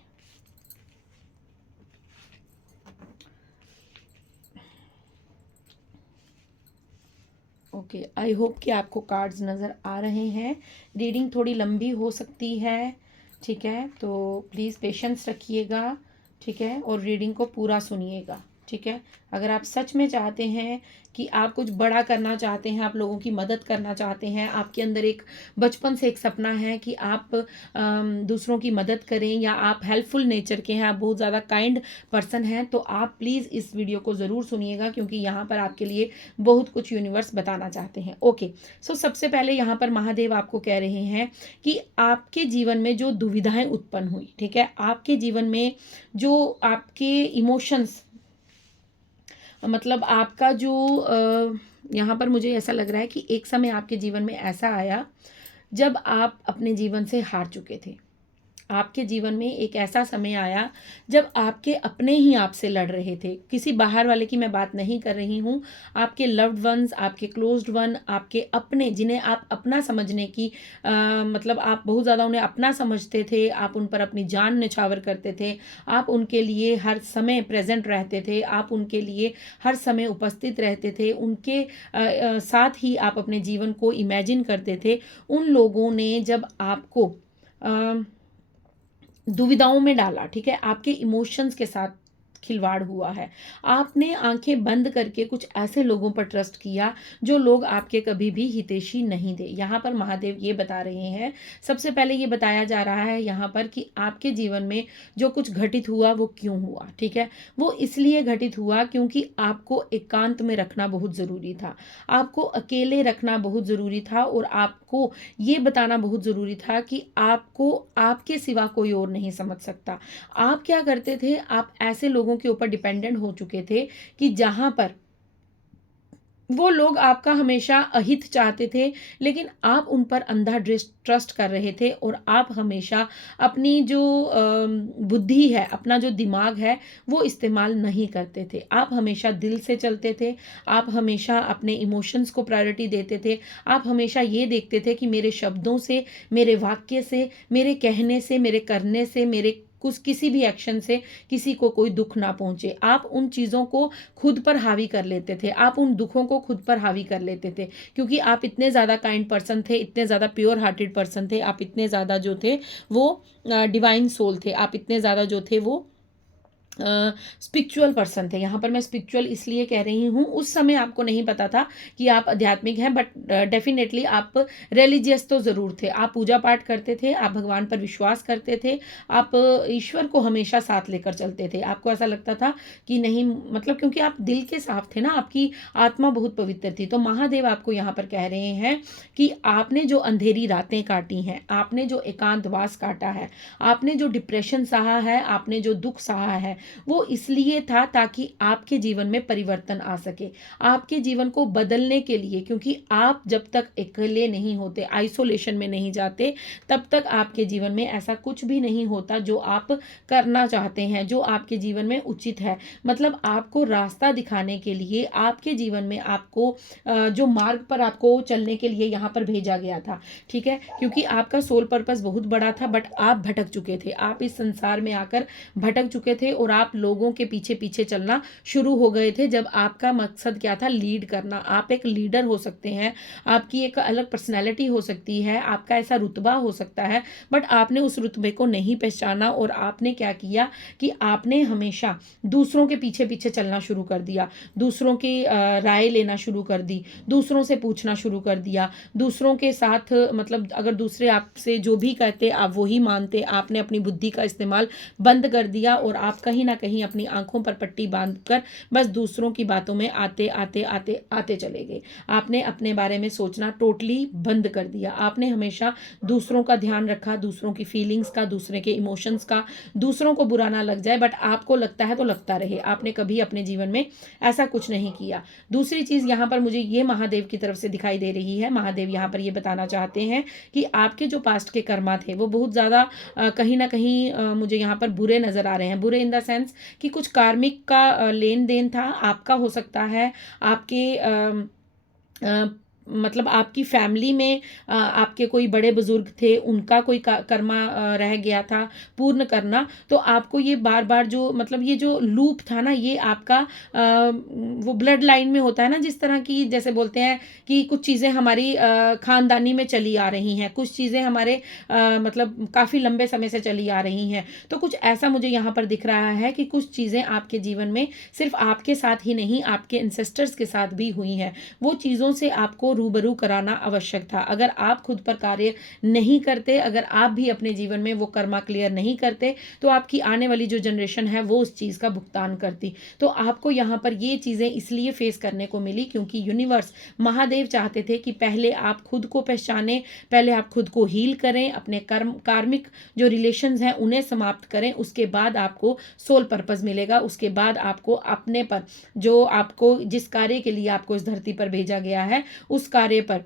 ओके, आई होप कि आपको कार्ड्स नज़र आ रहे हैं। रीडिंग थोड़ी लंबी हो सकती है, ठीक है, तो प्लीज़ पेशेंस रखिएगा, ठीक है, और रीडिंग को पूरा सुनिएगा, ठीक है। अगर आप सच में चाहते हैं कि आप कुछ बड़ा करना चाहते हैं, आप लोगों की मदद करना चाहते हैं, आपके अंदर एक बचपन से एक सपना है कि आप दूसरों की मदद करें, या आप हेल्पफुल नेचर के हैं, आप बहुत ज़्यादा काइंड पर्सन हैं, तो आप प्लीज़ इस वीडियो को ज़रूर सुनिएगा, क्योंकि यहाँ पर आपके लिए बहुत कुछ यूनिवर्स बताना चाहते हैं। ओके, सो सबसे पहले यहाँ पर महादेव आपको कह रहे हैं कि आपके जीवन में जो दुविधाएं उत्पन्न हुई, ठीक है, आपके जीवन में जो आपके इमोशंस, मतलब आपका जो यहाँ पर मुझे ऐसा लग रहा है कि एक समय आपके जीवन में ऐसा आया जब आप अपने जीवन से हार चुके थे। आपके जीवन में एक ऐसा समय आया जब आपके अपने ही आपसे लड़ रहे थे। किसी बाहर वाले की मैं बात नहीं कर रही हूँ, आपके लव्ड वंस, आपके क्लोज्ड वन, आपके अपने, जिन्हें आप अपना समझने की मतलब आप बहुत ज़्यादा उन्हें अपना समझते थे, आप उन पर अपनी जान निछावर करते थे, आप उनके लिए हर समय प्रेजेंट रहते थे, आप उनके लिए हर समय उपस्थित रहते थे, उनके साथ ही आप अपने जीवन को इमेजिन करते थे। उन लोगों ने जब आपको दुविधाओं में डाला, ठीक है, आपके इमोशंस के साथ खिलवाड़ हुआ है। आपने आंखें बंद करके कुछ ऐसे लोगों पर ट्रस्ट किया जो लोग आपके कभी भी हितैषी नहीं थे। यहाँ पर महादेव ये बता रहे हैं, सबसे पहले ये बताया जा रहा है यहाँ पर कि आपके जीवन में जो कुछ घटित हुआ वो क्यों हुआ, ठीक है। वो इसलिए घटित हुआ क्योंकि आपको एकांत में रखना बहुत ज़रूरी था, आपको अकेले रखना बहुत ज़रूरी था और आपको ये बताना बहुत ज़रूरी था कि आपको आपके सिवा कोई और नहीं समझ सकता। आप क्या करते थे, आप ऐसे लोगों के ऊपर डिपेंडेंट हो चुके थे कि जहाँ पर वो लोग आपका हमेशा अहित चाहते थे, लेकिन आप उन पर अंधा ट्रस्ट कर रहे थे और आप हमेशा अपनी जो बुद्धि है, अपना जो दिमाग है, वो इस्तेमाल नहीं करते थे। आप हमेशा दिल से चलते थे, आप हमेशा अपने इमोशंस को प्रायोरिटी देते थे, आप हमेशा ये देखते थे कि मेरे शब्दों से, मेरे वाक्य से, मेरे कहने से, मेरे करने से, मेरे कुछ किसी भी एक्शन से किसी को कोई दुख ना पहुंचे। आप उन चीज़ों को खुद पर हावी कर लेते थे, आप उन दुखों को खुद पर हावी कर लेते थे, क्योंकि आप इतने ज़्यादा काइंड पर्सन थे, इतने ज़्यादा प्योर हार्टेड पर्सन थे, आप इतने ज़्यादा जो थे वो डिवाइन सोल थे, आप इतने ज़्यादा जो थे वो स्पिरिचुअल पर्सन थे। यहाँ पर मैं स्पिरिचुअल इसलिए कह रही हूँ, उस समय आपको नहीं पता था कि आप आध्यात्मिक हैं, बट डेफिनेटली आप रिलीजियस तो ज़रूर थे। आप पूजा पाठ करते थे, आप भगवान पर विश्वास करते थे, आप ईश्वर को हमेशा साथ लेकर चलते थे। आपको ऐसा लगता था कि नहीं, मतलब क्योंकि आप दिल के साफ थे ना, आपकी आत्मा बहुत पवित्र थी। तो महादेव आपको यहाँ पर कह रहे हैं कि आपने जो अंधेरी रातें काटी हैं, आपने जो एकांतवास काटा है, आपने जो डिप्रेशन सहा है, आपने जो दुख सहा है, वो इसलिए था ताकि आपके जीवन में परिवर्तन आ सके, आपके जीवन को बदलने के लिए। क्योंकि आप जब तक अकेले नहीं होते, आइसोलेशन में नहीं जाते, तब तक आपके जीवन में ऐसा कुछ भी नहीं होता जो आप करना चाहते हैं, जो आपके जीवन में उचित है। मतलब आपको रास्ता दिखाने के लिए, आपके जीवन में आपको जो मार्ग पर आपको चलने के लिए यहाँ पर भेजा गया था, ठीक है। क्योंकि आपका सोल पर्पस बहुत बड़ा था, बट आप भटक चुके थे, आप इस संसार में आकर भटक चुके थे और आप लोगों के पीछे पीछे चलना शुरू हो गए थे। जब आपका मकसद क्या था, लीड करना। आप एक लीडर हो सकते हैं, आपकी एक अलग पर्सनैलिटी हो सकती है, आपका ऐसा रुतबा हो सकता है, बट आपने उस रुतबे को नहीं पहचाना और आपने क्या किया कि आपने हमेशा दूसरों के पीछे पीछे चलना शुरू कर दिया, दूसरों की राय लेना शुरू कर दी, दूसरों से पूछना शुरू कर दिया, दूसरों के साथ मतलब अगर दूसरे आपसे जो भी कहते आप वही मानते। आपने अपनी बुद्धि का इस्तेमाल बंद कर दिया और आप कहीं ना कहीं अपनी आंखों पर पट्टी बांधकर बस दूसरों की बातों में आते आते आते आते चले गए। आपने अपने बारे में सोचना टोटली बंद कर दिया। आपने हमेशा दूसरों का ध्यान रखा, दूसरों की फीलिंग्स का, दूसरे के इमोशंस का, दूसरों को बुरा ना लग जाए, बट आपको लगता है तो लगता रहे। आपने कभी अपने जीवन में ऐसा कुछ नहीं किया। दूसरी चीज़ यहाँ पर मुझे ये महादेव की तरफ से दिखाई दे रही है। महादेव यहाँ पर ये बताना चाहते हैं कि आपके जो पास्ट के कर्मा थे वो बहुत ज़्यादा कहीं ना कहीं मुझे यहाँ पर बुरे नज़र आ रहे हैं। बुरे इन द सेंस कि कुछ कार्मिक का लेन देन था, आपका हो सकता है, आपके मतलब आपकी फैमिली में आपके कोई बड़े बुजुर्ग थे, उनका कोई कर्मा रह गया था पूर्ण करना। तो आपको ये बार बार जो मतलब ये जो लूप था ना, ये आपका वो ब्लड लाइन में होता है ना, जिस तरह की जैसे बोलते हैं कि कुछ चीज़ें हमारी खानदानी में चली आ रही हैं, कुछ चीज़ें हमारे मतलब काफ़ी लंबे समय से चली आ रही हैं। तो कुछ ऐसा मुझे यहाँ पर दिख रहा है कि कुछ चीज़ें आपके जीवन में सिर्फ आपके साथ ही नहीं, आपके एंसेस्टर्स के साथ भी हुई हैं। वो चीज़ों से आपको रूबरू कराना आवश्यक था। अगर आप खुद पर कार्य नहीं करते, अगर आप भी अपने जीवन में वो कर्मा क्लियर नहीं करते, तो आपकी आने वाली जो जनरेशन है वो उस चीज़ का भुगतान करती। तो आपको यहाँ पर ये चीज़ें इसलिए फेस करने को मिली क्योंकि यूनिवर्स, महादेव चाहते थे कि पहले आप खुद को पहचानें, पहले आप खुद को हील करें, अपने कार्मिक जो रिलेशंस हैं उन्हें समाप्त करें, उसके बाद आपको सोल पर्पस मिलेगा। उसके बाद आपको अपने पर, जो आपको जिस कार्य के लिए आपको इस धरती पर भेजा गया है, उस कार्य पर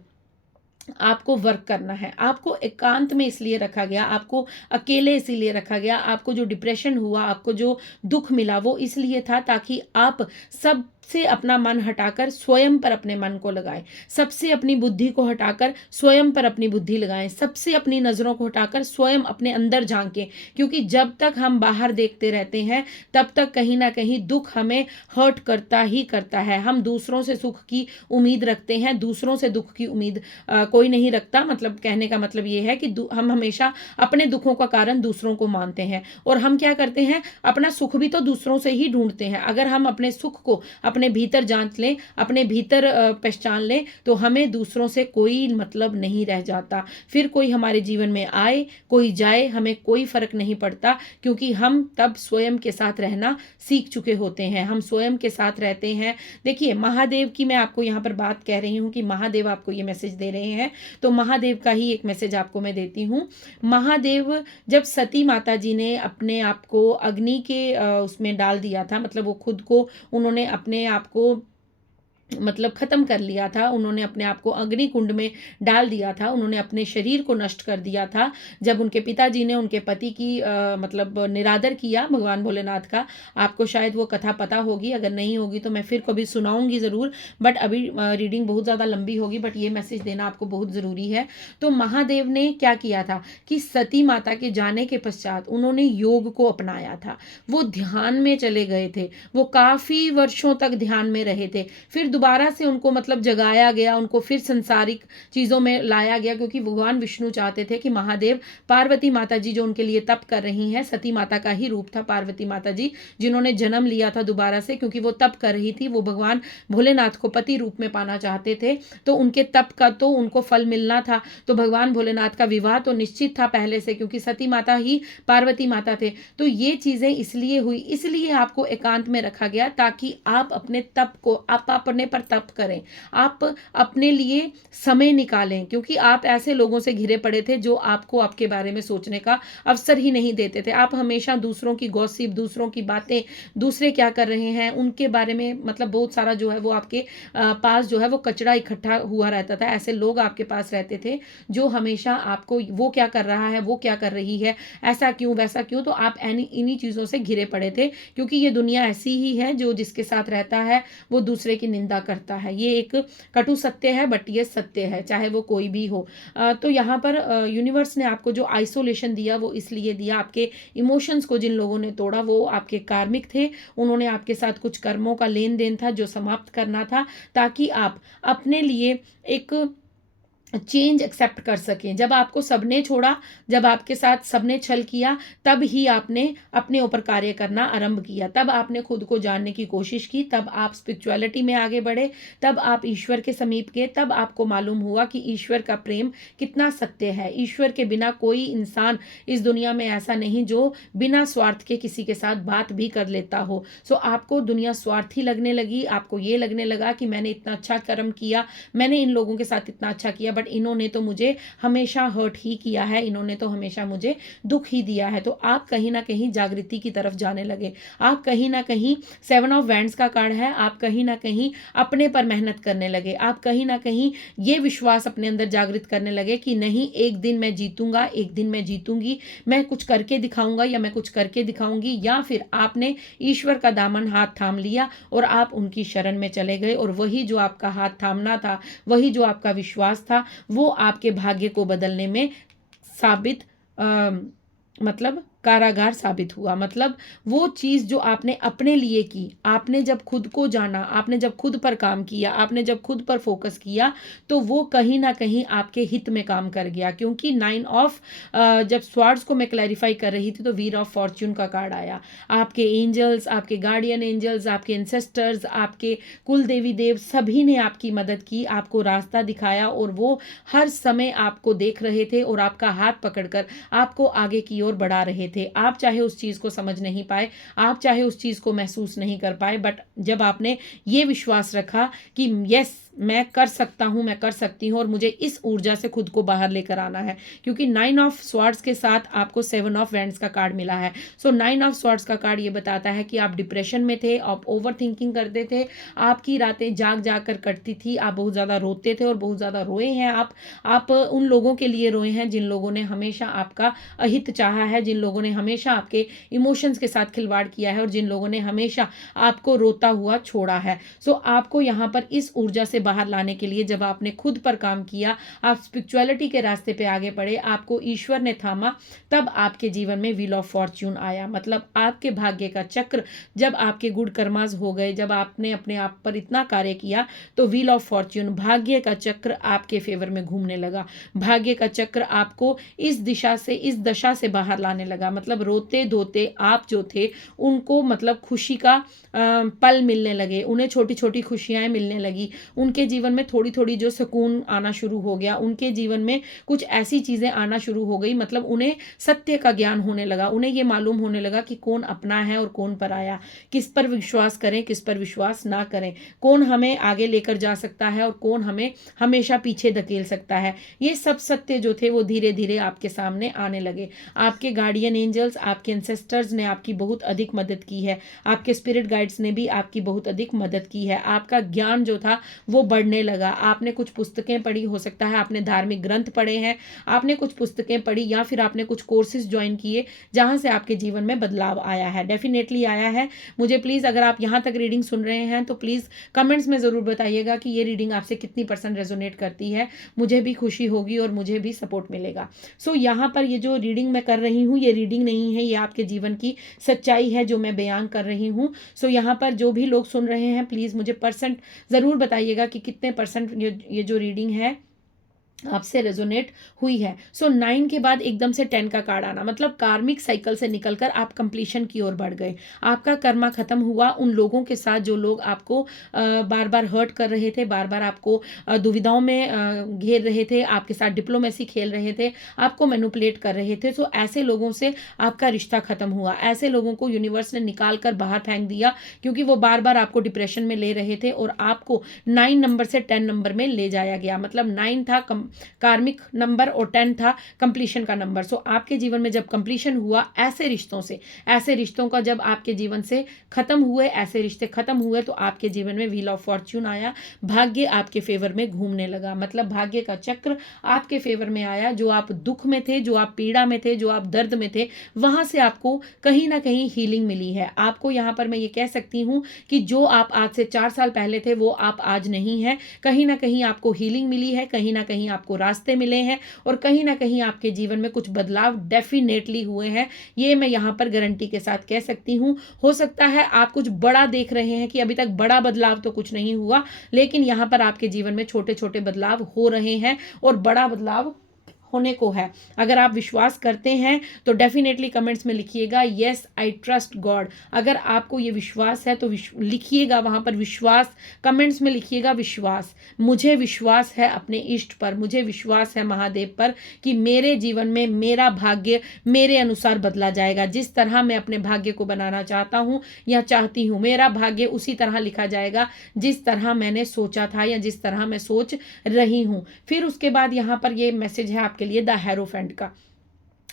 आपको वर्क करना है। आपको एकांत में इसलिए रखा गया, आपको अकेले इसीलिए रखा गया, आपको जो डिप्रेशन हुआ, आपको जो दुख मिला वो इसलिए था ताकि आप सब सबसे अपना मन हटाकर स्वयं पर अपने मन को लगाएं, सबसे अपनी बुद्धि को हटाकर स्वयं पर अपनी बुद्धि लगाएं, सबसे अपनी नज़रों को हटाकर स्वयं अपने अंदर झांकें। क्योंकि जब तक हम बाहर देखते रहते हैं तब तक कहीं ना कहीं दुख हमें हर्ट करता ही करता है। हम दूसरों से सुख की उम्मीद रखते हैं, दूसरों से दुख की उम्मीद कोई नहीं रखता। मतलब कहने का मतलब ये है कि हम हमेशा अपने दुखों का कारण दूसरों को मानते हैं, और हम क्या करते हैं, अपना सुख भी तो दूसरों से ही ढूंढते हैं। अगर हम अपने सुख को अपने भीतर जांच लें, अपने भीतर पहचान लें, तो हमें दूसरों से कोई मतलब नहीं रह जाता। फिर कोई हमारे जीवन में आए, कोई जाए, हमें कोई फर्क नहीं पड़ता, क्योंकि हम तब स्वयं के साथ रहना सीख चुके होते हैं, हम स्वयं के साथ रहते हैं। देखिए, महादेव की मैं आपको यहाँ पर बात कह रही हूँ कि महादेव आपको ये मैसेज दे रहे हैं, तो महादेव का ही एक मैसेज आपको मैं देती हूँ। महादेव, जब सती माता जी ने अपने आप को अग्नि के उसमें डाल दिया था, मतलब वो खुद को, उन्होंने अपने आप को मतलब खत्म कर लिया था, उन्होंने अपने आप को अग्नि कुंड में डाल दिया था, उन्होंने अपने शरीर को नष्ट कर दिया था। जब उनके पिताजी ने उनके पति की मतलब निरादर किया भगवान भोलेनाथ का, आपको शायद वो कथा पता होगी, अगर नहीं होगी तो मैं फिर कभी सुनाऊंगी ज़रूर, बट अभी रीडिंग बहुत ज़्यादा लंबी होगी, बट ये मैसेज देना आपको बहुत ज़रूरी है। तो महादेव ने क्या किया था कि सती माता के जाने के पश्चात उन्होंने योग को अपनाया था, वो ध्यान में चले गए थे, वो काफ़ी वर्षों तक ध्यान में रहे थे। फिर दोबारा से उनको मतलब जगाया गया, उनको फिर संसारिक चीज़ों में लाया गया, क्योंकि भगवान विष्णु चाहते थे कि महादेव, पार्वती माता जी जो उनके लिए तप कर रही हैं, सती माता का ही रूप था पार्वती माता जी, जिन्होंने जन्म लिया था दोबारा से, क्योंकि वो तप कर रही थी, वो भगवान भोलेनाथ को पति रूप में पाना चाहते थे, तो उनके तप का तो उनको फल मिलना था। तो भगवान भोलेनाथ का विवाह तो निश्चित था पहले से, क्योंकि सती माता ही पार्वती माता थे। तो ये चीज़ें इसलिए हुई, इसलिए आपको एकांत में रखा गया, ताकि आप अपने तप को, आप अपने पर तप करें, आप अपने लिए समय निकालें, क्योंकि आप ऐसे लोगों से घिरे पड़े थे जो आपको आपके बारे में सोचने का अवसर ही नहीं देते थे। आप हमेशा दूसरों की गॉसिप, दूसरों की बातें, दूसरे क्या कर रहे हैं उनके बारे में, मतलब बहुत सारा जो है वो आपके पास जो है वो कचरा इकट्ठा हुआ रहता था। ऐसे लोग आपके पास रहते थे जो हमेशा आपको, वो क्या कर रहा है, वो क्या कर रही है, ऐसा क्यों, वैसा क्यों, तो आप इन्हीं चीज़ों से घिरे पड़े थे। क्योंकि ये दुनिया ऐसी ही है, जो जिसके साथ रहता है वो दूसरे की निंदा करता है। ये एक कटु सत्य है, बट ये सत्य है, चाहे वो कोई भी हो। तो यहाँ पर यूनिवर्स ने आपको जो आइसोलेशन दिया वो इसलिए दिया, आपके इमोशंस को जिन लोगों ने तोड़ा वो आपके कार्मिक थे, उन्होंने आपके साथ कुछ कर्मों का लेन देन था जो समाप्त करना था, ताकि आप अपने लिए एक चेंज एक्सेप्ट कर सकें। जब आपको सबने छोड़ा, जब आपके साथ सबने छल किया, तब ही आपने अपने ऊपर कार्य करना आरंभ किया, तब आपने खुद को जानने की कोशिश की, तब आप स्पिरिचुअलिटी में आगे बढ़े, तब आप ईश्वर के समीप गए, तब आपको मालूम हुआ कि ईश्वर का प्रेम कितना सत्य है। ईश्वर के बिना कोई इंसान इस दुनिया में ऐसा नहीं जो बिना स्वार्थ के किसी के साथ बात भी कर लेता हो। सो आपको दुनिया स्वार्थी लगने लगी, आपको ये लगने लगा कि मैंने इतना अच्छा कर्म किया, मैंने इन लोगों के साथ इतना अच्छा किया, बट इन्होंने तो मुझे हमेशा हर्ट ही किया है, इन्होंने तो हमेशा मुझे दुख ही दिया है। तो आप कहीं ना कहीं जागृति की तरफ जाने लगे, आप कहीं ना कहीं 7 ऑफ वैंड्स का कार्ड है, आप कहीं ना कहीं अपने पर मेहनत करने लगे, आप कहीं ना कहीं ये विश्वास अपने अंदर जागृत करने लगे कि नहीं, एक दिन मैं जीतूंगा, एक दिन मैं जीतूंगी, मैं कुछ करके दिखाऊंगा या मैं कुछ करके दिखाऊंगी। या फिर आपने ईश्वर का दामन हाथ थाम लिया और आप उनकी शरण में चले गए, और वही जो आपका हाथ थामना था, वही जो आपका विश्वास था, वो आपके भाग्य को बदलने में साबित मतलब कारागार साबित हुआ। मतलब वो चीज़ जो आपने अपने लिए की, आपने जब खुद को जाना, आपने जब खुद पर काम किया, आपने जब खुद पर फोकस किया, तो वो कहीं ना कहीं आपके हित में काम कर गया। क्योंकि 9 ऑफ जब स्वार्ड्स को मैं क्लैरिफाई कर रही थी तो व्हील ऑफ फॉर्च्यून का कार्ड आया। आपके एंजल्स, आपके गार्डियन एंजल्स, आपके एंसेस्टर्स, आपके कुल देवी देव सभी ने आपकी मदद की, आपको रास्ता दिखाया, और वो हर समय आपको देख रहे थे और आपका हाथ पकड़कर आपको आगे की ओर बढ़ा रहे थे। आप चाहे उस चीज़ को समझ नहीं पाए, आप चाहे उस चीज़ को महसूस नहीं कर पाए, बट जब आपने ये विश्वास रखा कि यस, मैं कर सकता हूँ, मैं कर सकती हूँ और मुझे इस ऊर्जा से खुद को बाहर लेकर आना है, क्योंकि 9 ऑफ स्वॉर्ड्स के साथ आपको 7 ऑफ वैंड्स का कार्ड मिला है। सो 9 ऑफ स्वॉर्ड्स का कार्ड ये बताता है कि आप डिप्रेशन में थे, आप ओवर थिंकिंग करते थे, आपकी रातें जाग जाग कर कटती थी, आप बहुत ज़्यादा रोते थे और बहुत ज़्यादा रोए हैं। आप उन लोगों के लिए रोए हैं जिन लोगों ने हमेशा आपका अहित चाहा है, जिन लोगों ने हमेशा आपके इमोशंस के साथ खिलवाड़ किया है और जिन लोगों ने हमेशा आपको रोता हुआ छोड़ा है। सो आपको यहाँ पर इस ऊर्जा से बाहर लाने के लिए जब आपने खुद पर काम किया, आप स्पिरिचुअलिटी के रास्ते पे आगे बढ़े, आपको ईश्वर ने थामा, तब आपके जीवन में व्हील ऑफ फॉर्च्यून आया। मतलब आपके भाग्य का चक्र जब आपके गुड कर्मास हो गए, जब आपने अपने आप पर इतना कार्य किया, तो व्हील ऑफ फॉर्च्यून, भाग्य का चक्र आपके फेवर में घूमने लगा। भाग्य का चक्र आपको इस दिशा से, इस दशा से बाहर लाने लगा। मतलब रोते धोते आप जो थे उनको मतलब खुशी का पल मिलने लगे, उन्हें छोटी छोटी खुशियाँ मिलने लगी, उनके जीवन में थोड़ी थोड़ी जो सुकून आना शुरू हो गया, उनके जीवन में कुछ ऐसी चीज़ें आना शुरू हो गई। मतलब उन्हें सत्य का ज्ञान होने लगा, उन्हें ये मालूम होने लगा कि कौन अपना है और कौन पराया, किस पर विश्वास करें, किस पर विश्वास ना करें, कौन हमें आगे लेकर जा सकता है और कौन हमें हमेशा पीछे धकेल सकता है। ये सब सत्य जो थे वो धीरे धीरे आपके सामने आने लगे। आपके गार्डियन एंजल्स, आपके एंसेस्टर्स ने आपकी बहुत अधिक मदद की है, आपके स्पिरिट गाइड्स ने भी आपकी बहुत अधिक मदद की है। आपका ज्ञान जो था वो बढ़ने लगा। आपने कुछ पुस्तकें पढ़ी, हो सकता है आपने धार्मिक ग्रंथ पढ़े हैं, आपने कुछ पुस्तकें पढ़ी या फिर आपने कुछ कोर्सेज ज्वाइन किए जहां से आपके जीवन में बदलाव आया है, डेफिनेटली आया है। मुझे प्लीज़, अगर आप यहाँ तक रीडिंग सुन रहे हैं तो प्लीज़ कमेंट्स में ज़रूर बताइएगा कि ये रीडिंग आपसे कितनी % रेजोनेट करती है। मुझे भी खुशी होगी और मुझे भी सपोर्ट मिलेगा। सो यहाँ पर ये जो रीडिंग मैं कर रही हूँ, ये रीडिंग नहीं है, ये आपके जीवन की सच्चाई है जो मैं बयान कर रही हूँ। सो यहाँ पर जो भी लोग सुन रहे हैं प्लीज़ मुझे % ज़रूर बताइएगा कि कितने % ये जो रीडिंग है आपसे रेजोनेट हुई है। सो 9 के बाद एकदम से 10 का कार्ड आना, मतलब कार्मिक साइकिल से निकलकर आप कंप्लीशन की ओर बढ़ गए। आपका कर्मा खत्म हुआ उन लोगों के साथ जो लोग आपको बार बार हर्ट कर रहे थे, बार बार आपको दुविधाओं में घेर रहे थे, आपके साथ डिप्लोमेसी खेल रहे थे, आपको मैनिपुलेट कर रहे थे। सो ऐसे लोगों से आपका रिश्ता खत्म हुआ। ऐसे लोगों को यूनिवर्स ने निकाल कर बाहर फेंक दिया, क्योंकि वो बार बार आपको डिप्रेशन में ले रहे थे और आपको 9 नंबर से 10 नंबर में ले जाया गया। मतलब 9 था कार्मिक नंबर और 10 था कंप्लीशन का नंबर। सो आपके जीवन में जब कंप्लीशन हुआ ऐसे रिश्तों से, ऐसे रिश्तों का जब आपके जीवन से खत्म हुए, ऐसे रिश्ते खत्म हुए, तो आपके जीवन में व्हील ऑफ फॉर्च्यून आया, भाग्य आपके फेवर में घूमने लगा। मतलब भाग्य का चक्र आपके फेवर में आया। जो आप दुख में थे, जो आप पीड़ा में थे, जो आप दर्द में थे, वहां से आपको कहीं ना कहीं हीलिंग मिली है। आपको यहाँ पर मैं ये कह सकती हूँ कि जो आप आज से 4 साल पहले थे वो आप आज नहीं है। कहीं ना कहीं आपको हीलिंग मिली है, कहीं ना कहीं आपको रास्ते मिले हैं और कहीं ना कहीं आपके जीवन में कुछ बदलाव डेफिनेटली हुए हैं। ये मैं यहाँ पर गारंटी के साथ कह सकती हूँ। हो सकता है आप कुछ बड़ा देख रहे हैं कि अभी तक बड़ा बदलाव तो कुछ नहीं हुआ, लेकिन यहाँ पर आपके जीवन में छोटे छोटे बदलाव हो रहे हैं और बड़ा बदलाव होने को है। अगर आप विश्वास करते हैं तो डेफिनेटली कमेंट्स में लिखिएगा यस आई ट्रस्ट गॉड। अगर आपको ये विश्वास है तो लिखिएगा वहाँ पर विश्वास, कमेंट्स में लिखिएगा विश्वास। मुझे विश्वास है अपने इष्ट पर, मुझे विश्वास है महादेव पर कि मेरे जीवन में मेरा भाग्य मेरे अनुसार बदला जाएगा। जिस तरह मैं अपने भाग्य को बनाना चाहता हूँ या चाहती हूँ, मेरा भाग्य उसी तरह लिखा जाएगा जिस तरह मैंने सोचा था या जिस तरह मैं सोच रही हूँ। फिर उसके बाद यहाँ पर ये मैसेज है आपके लिए द हेरोफेंट का।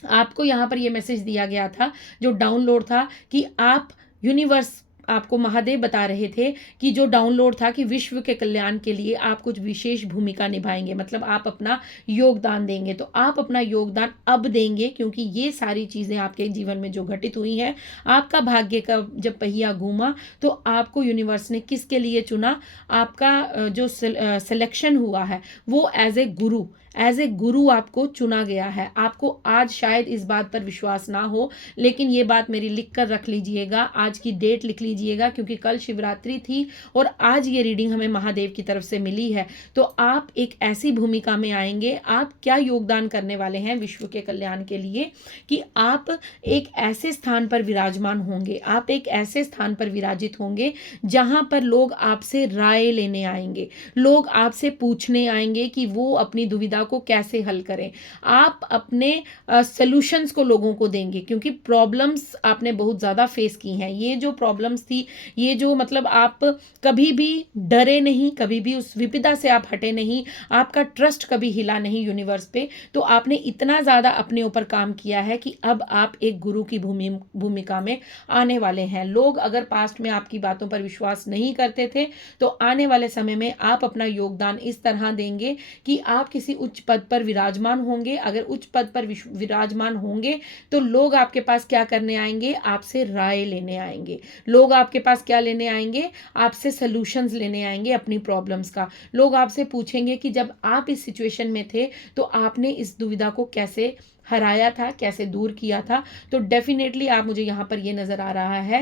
आपको यहाँ पर ये मैसेज दिया गया था जो डाउनलोड था कि आप यूनिवर्स, आपको महादेव बता रहे थे कि जो डाउनलोड था कि विश्व के कल्याण के लिए आप कुछ विशेष भूमिका निभाएंगे, मतलब आप अपना योगदान देंगे। तो आप अपना योगदान अब देंगे, क्योंकि ये सारी चीज़ें आपके जीवन में जो घटित हुई हैं, आपका भाग्य का जब पहिया घूमा तो आपको यूनिवर्स ने किसके लिए चुना, आपका जो सिलेक्शन हुआ है वो एज ए गुरु आपको चुना गया है। आपको आज शायद इस बात पर विश्वास ना हो, लेकिन ये बात मेरी लिख कर रख लीजिएगा, आज की डेट लिख लीजिएगा, क्योंकि कल शिवरात्रि थी और आज ये रीडिंग हमें महादेव की तरफ से मिली है। तो आप एक ऐसी भूमिका में आएंगे, आप क्या योगदान करने वाले हैं विश्व के कल्याण के लिए, कि आप एक ऐसे स्थान पर विराजमान होंगे, आप एक ऐसे स्थान पर विराजित होंगे जहां पर लोग आपसे राय लेने आएंगे, लोग आपसे पूछने आएंगे कि वो अपनी दुविधा को कैसे हल करें। आप अपने सॉल्यूशंस को लोगों को देंगे, क्योंकि प्रॉब्लम्स आपने बहुत ज़्यादा फेस की हैं। ये जो प्रॉब्लम्स थी, ये जो मतलब आप कभी भी डरे नहीं, कभी भी उस विपदा से आप हटे नहीं, आपका ट्रस्ट कभी हिला नहीं यूनिवर्स पे। तो आपने इतना ज़्यादा अपने ऊपर काम किया है कि अब आप एक गुरु की भूमिका में आने वाले हैं। लोग अगर पास्ट में आपकी बातों पर विश्वास नहीं करते थे, तो आने वाले समय में आप अपना योगदान इस तरह देंगे कि आप किसी उच्च पद पर विराजमान होंगे। अगर उच्च पद पर विराजमान होंगे तो लोग आपके पास क्या करने आएंगे? आपसे राय लेने आएंगे। लोग आपके पास क्या लेने आएंगे? आपसे सॉल्यूशंस लेने आएंगे अपनी प्रॉब्लम्स का। लोग आपसे पूछेंगे कि जब आप इस सिचुएशन में थे तो आपने इस दुविधा को कैसे हराया था, कैसे दूर किया था। तो डेफिनेटली आप, मुझे यहाँ पर ये नज़र आ रहा है,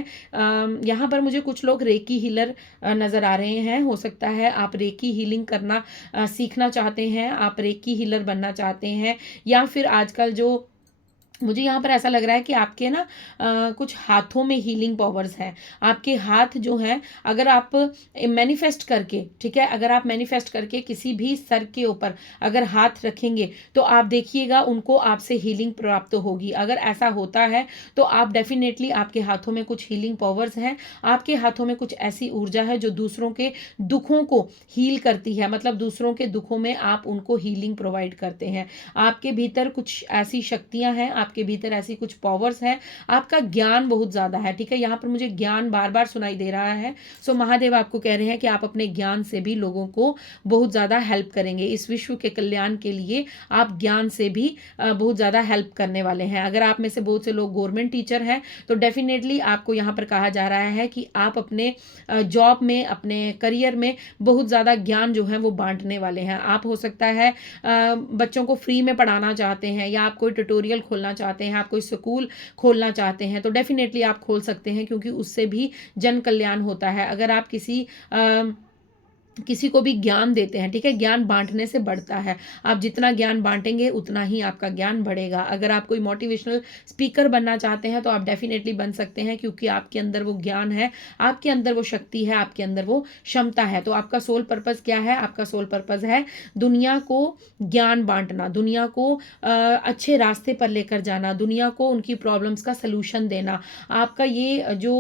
यहाँ पर मुझे कुछ लोग रेकी हीलर नज़र आ रहे हैं। हो सकता है आप रेकी हीलिंग करना सीखना चाहते हैं, आप रेकी हीलर बनना चाहते हैं, या फिर आजकल जो मुझे यहाँ पर ऐसा लग रहा है कि आपके ना कुछ हाथों में हीलिंग पावर्स हैं। आपके हाथ जो हैं, अगर आप मैनिफेस्ट करके, ठीक है, अगर आप मैनिफेस्ट करके किसी भी सर के ऊपर अगर हाथ रखेंगे तो आप देखिएगा उनको आपसे हीलिंग प्राप्त होगी। अगर ऐसा होता है तो आप डेफिनेटली, आपके हाथों में कुछ हीलिंग पावर्स हैं, आपके हाथों में कुछ ऐसी ऊर्जा है जो दूसरों के दुखों को हील करती है। मतलब दूसरों के दुखों में आप उनको हीलिंग प्रोवाइड करते हैं। आपके भीतर कुछ ऐसी शक्तियां हैं, आपके भीतर ऐसी कुछ पावर्स हैं, आपका ज्ञान बहुत ज़्यादा है, ठीक है। यहाँ पर मुझे ज्ञान बार बार सुनाई दे रहा है। सो महादेव आपको कह रहे हैं कि आप अपने ज्ञान से भी लोगों को बहुत ज़्यादा हेल्प करेंगे। इस विश्व के कल्याण के लिए आप ज्ञान से भी बहुत ज़्यादा हेल्प करने वाले हैं। अगर आप में से बहुत से लोग गवर्नमेंट टीचर हैं तो डेफिनेटली आपको यहाँ पर कहा जा रहा है कि आप अपने जॉब में, अपने करियर में बहुत ज़्यादा ज्ञान जो है वो बांटने वाले हैं। आप हो सकता है बच्चों को फ्री में पढ़ाना चाहते हैं, या आप कोई ट्यूटोरियल खोलना चाहते हैं, आप कोई स्कूल खोलना चाहते हैं, तो डेफिनेटली आप खोल सकते हैं, क्योंकि उससे भी जन कल्याण होता है। अगर आप किसी को भी ज्ञान देते हैं, ठीक है, ज्ञान बांटने से बढ़ता है। आप जितना ज्ञान बांटेंगे उतना ही आपका ज्ञान बढ़ेगा। अगर आप कोई मोटिवेशनल स्पीकर बनना चाहते हैं तो आप डेफिनेटली बन सकते हैं, क्योंकि आपके अंदर वो ज्ञान है, आपके अंदर वो शक्ति है, आपके अंदर वो क्षमता है। तो आपका सोल पर्पस क्या है? आपका सोल पर्पस है दुनिया को ज्ञान बांटना, दुनिया को अच्छे रास्ते पर लेकर जाना, दुनिया को उनकी प्रॉब्लम्स का सलूशन देना। आपका ये जो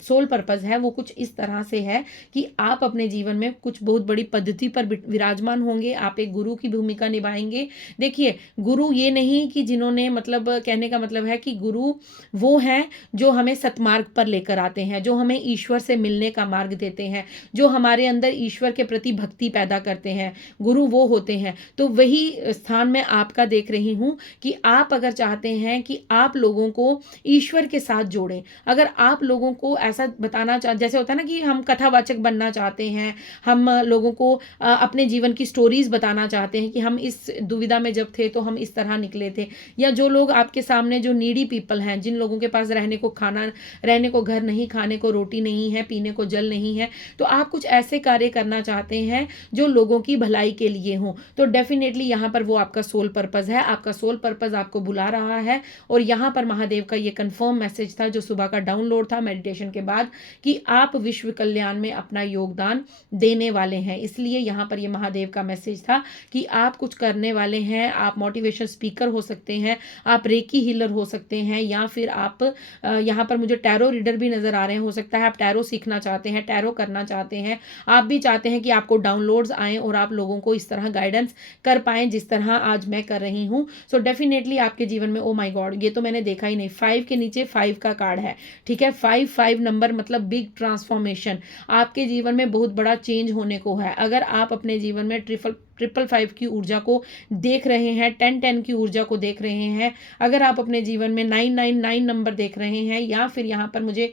सोल पर्पस है वो कुछ इस तरह से है कि आप अपने जीवन में कुछ बहुत बड़ी पद्धति पर विराजमान होंगे। आप एक गुरु की भूमिका निभाएंगे। देखिए, गुरु ये नहीं कि जिन्होंने, मतलब कहने का मतलब है कि गुरु वो हैं जो हमें सतमार्ग पर लेकर आते हैं, जो हमें ईश्वर से मिलने का मार्ग देते हैं, जो हमारे अंदर ईश्वर के प्रति भक्ति पैदा करते हैं। गुरु वो होते हैं। तो वही स्थान में आपका देख रही हूँ कि आप अगर चाहते हैं कि आप लोगों को ईश्वर के साथ जोड़ें, अगर आप लोगों को ऐसा बताना जैसे होता है ना कि हम कथावाचक बनना चाहते हैं, हम लोगों को अपने जीवन की स्टोरीज बताना चाहते हैं कि हम इस दुविधा में जब थे तो हम इस तरह निकले थे, या जो लोग आपके सामने जो नीडी पीपल हैं, जिन लोगों के पास रहने को घर नहीं, खाने को रोटी नहीं है, पीने को जल नहीं है, तो आप कुछ ऐसे कार्य करना चाहते हैं जो लोगों की भलाई के लिए हो, तो डेफिनेटली यहाँ पर वो आपका सोल पर्पस है। आपका सोल पर्पस आपको बुला रहा है। और यहाँ पर महादेव का ये कंफर्म मैसेज था जो सुबह का डाउनलोड था मेडिटेशन के बाद, कि आप विश्व कल्याण में अपना योगदान देने वाले हैं। इसलिए यहाँ पर ये महादेव का मैसेज था कि आप कुछ करने वाले हैं। आप मोटिवेशन स्पीकर हो सकते हैं, आप रेकी हीलर हो सकते हैं, या फिर आप यहाँ पर मुझे टैरो रीडर भी नजर आ रहे हैं। हो सकता है आप टैरो सीखना चाहते हैं, टैरो करना चाहते हैं, आप भी चाहते हैं कि आपको डाउनलोड्स आएँ और आप लोगों को इस तरह गाइडेंस कर पाएँ जिस तरह आज मैं कर रही हूँ। सो डेफिनेटली आपके जीवन में, ओ माय गॉड, ये तो मैंने देखा ही नहीं, 5 के नीचे 5 का कार्ड है, ठीक है। 5 नंबर मतलब बिग ट्रांसफॉर्मेशन, आपके जीवन में बहुत बड़ा चेंज होने को है। अगर आप अपने जीवन में 555 की ऊर्जा को देख रहे हैं, 1010 की ऊर्जा को देख रहे हैं, अगर आप अपने जीवन में 999 नंबर देख रहे हैं, या फिर यहाँ पर मुझे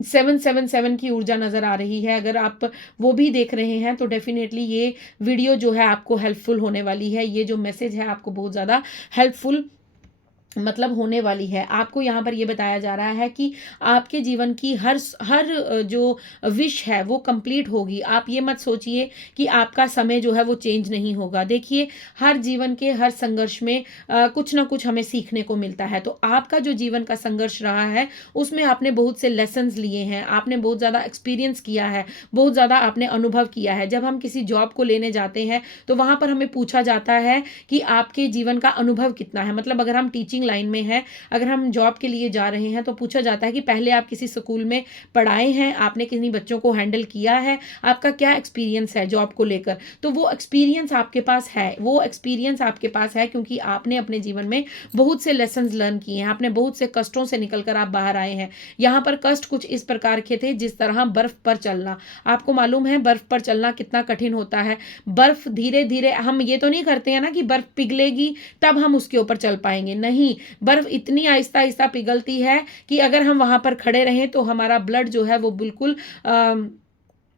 777 की ऊर्जा नज़र आ रही है, अगर आप वो भी देख रहे हैं, तो डेफिनेटली ये वीडियो जो है आपको हेल्पफुल होने वाली है। ये जो मैसेज है आपको बहुत ज़्यादा हेल्पफुल मतलब होने वाली है। आपको यहाँ पर ये बताया जा रहा है कि आपके जीवन की हर जो विश है वो कंप्लीट होगी। आप ये मत सोचिए कि आपका समय जो है वो चेंज नहीं होगा। देखिए, हर जीवन के हर संघर्ष में कुछ ना कुछ हमें सीखने को मिलता है। तो आपका जो जीवन का संघर्ष रहा है, उसमें आपने बहुत से लेसन्स लिए हैं, आपने बहुत ज़्यादा एक्सपीरियंस किया है, बहुत ज़्यादा आपने अनुभव किया है। जब हम किसी जॉब को लेने जाते हैं, तो वहाँ पर हमें पूछा जाता है कि आपके जीवन का अनुभव कितना है। मतलब अगर हम टीचिंग लाइन में हैं, अगर हम जॉब के लिए जा रहे हैं, तो पूछा जाता है कि पहले आप किसी स्कूल में पढ़ाए हैं, आपने कितनी बच्चों को हैंडल किया है, आपका क्या एक्सपीरियंस है जॉब को लेकर। तो वो एक्सपीरियंस आपके पास है, वो एक्सपीरियंस आपके पास है क्योंकि आपने अपने जीवन में बहुत से लेसन्स लर्न किए हैं, आपने बहुत से कष्टों से निकल कर आप बाहर आए हैं। यहाँ पर कष्ट कुछ इस प्रकार के थे, जिस तरह बर्फ पर चलना। आपको मालूम है बर्फ पर चलना कितना कठिन होता है। बर्फ धीरे धीरे, हम ये तो नहीं करते हैं ना कि बर्फ पिघलेगी तब हम उसके ऊपर चल पाएंगे, नहीं। बर्फ इतनी आहिस्ता आहिस्ता पिघलती है कि अगर हम वहां पर खड़े रहें तो हमारा ब्लड जो है वो बिल्कुल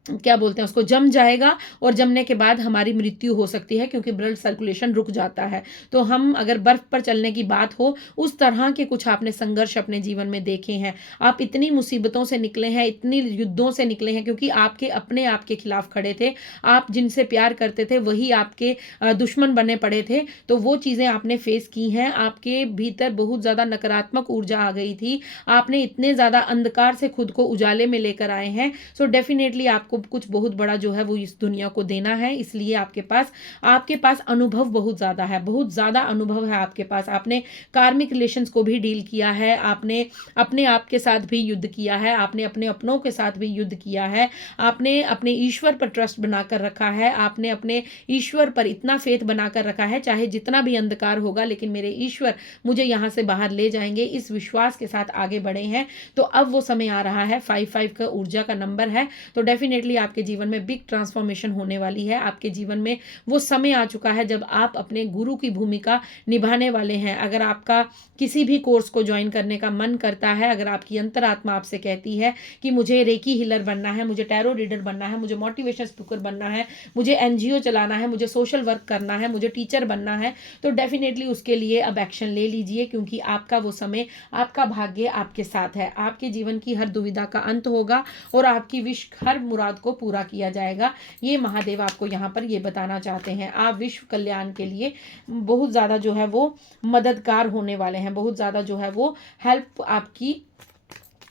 क्या बोलते हैं उसको, जम जाएगा, और जमने के बाद हमारी मृत्यु हो सकती है क्योंकि ब्लड सर्कुलेशन रुक जाता है। तो हम अगर बर्फ पर चलने की बात हो, उस तरह के कुछ आपने संघर्ष अपने जीवन में देखे हैं। आप इतनी मुसीबतों से निकले हैं, इतनी युद्धों से निकले हैं, क्योंकि आपके अपने आप के खिलाफ खड़े थे। आप जिनसे प्यार करते थे वही आपके दुश्मन बने पड़े थे। तो वो चीज़ें आपने फेस की हैं। आपके भीतर बहुत ज़्यादा नकारात्मक ऊर्जा आ गई थी, आपने इतने ज़्यादा अंधकार से खुद को उजाले में लेकर आए हैं। सो डेफिनेटली आपको कुछ बहुत बड़ा जो है वो इस दुनिया को देना है, इसलिए आपके पास अनुभव बहुत ज़्यादा है, बहुत ज़्यादा अनुभव है आपके पास। आपने कार्मिक रिलेशंस को भी डील किया है, आपने अपने आप के साथ भी युद्ध किया है, आपने अपने अपनों के साथ भी युद्ध किया है, आपने अपने ईश्वर पर ट्रस्ट बनाकर रखा है, आपने अपने ईश्वर पर इतना फेथ बनाकर रखा है, चाहे जितना भी अंधकार होगा लेकिन मेरे ईश्वर मुझे यहाँ से बाहर ले जाएंगे, इस विश्वास के साथ आगे बढ़े हैं। तो अब वो समय आ रहा है, 5 का ऊर्जा का नंबर है, तो डेफिनेटली आपके जीवन में बिग ट्रांसफॉर्मेशन होने वाली है। आपके जीवन में वो समय आ चुका है जब आप अपने गुरु की भूमिका निभाने वाले हैं। अगर आपका किसी भी कोर्स को ज्वाइन करने का मन करता है, अगर आपकी अंतरात्मा आपसे कहती है कि मुझे रेकी हीलर बनना है, मुझे टैरो रीडर बनना है, मुझे मोटिवेशन स्पीकर बनना है, मुझे एनजीओ चलाना है, मुझे सोशल वर्क करना है, मुझे टीचर बनना है, तो डेफिनेटली उसके लिए अब एक्शन ले लीजिए, क्योंकि आपका वो समय, आपका भाग्य आपके साथ है। आपके जीवन की हर दुविधा का अंत होगा और आपकी विश, हर मुराद को पूरा किया जाएगा। ये महादेव आपको यहाँ पर ये बताना चाहते हैं। आप विश्व कल्याण के लिए बहुत ज़्यादा जो है वो मददगार होने वाले हैं, बहुत ज़्यादा जो है वो हेल्प आपकी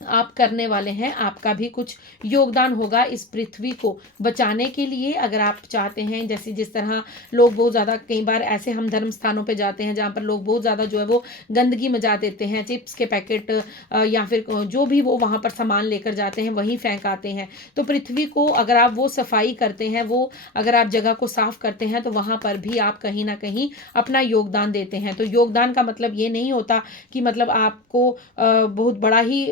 आप करने वाले हैं। आपका भी कुछ योगदान होगा इस पृथ्वी को बचाने के लिए। अगर आप चाहते हैं, जैसे जिस तरह लोग बहुत ज़्यादा, कई बार ऐसे हम धर्म स्थानों पे जाते हैं जहाँ पर लोग बहुत ज़्यादा जो है वो गंदगी मचा देते हैं, चिप्स के पैकेट या फिर जो भी वो वहाँ पर सामान लेकर जाते हैं वहीं फेंक आते हैं। तो पृथ्वी को अगर आप वो सफाई करते हैं, वो अगर आप जगह को साफ करते हैं, तो वहाँ पर भी आप कहीं ना कहीं अपना योगदान देते हैं। तो योगदान का मतलब ये नहीं होता कि मतलब आपको बहुत बड़ा ही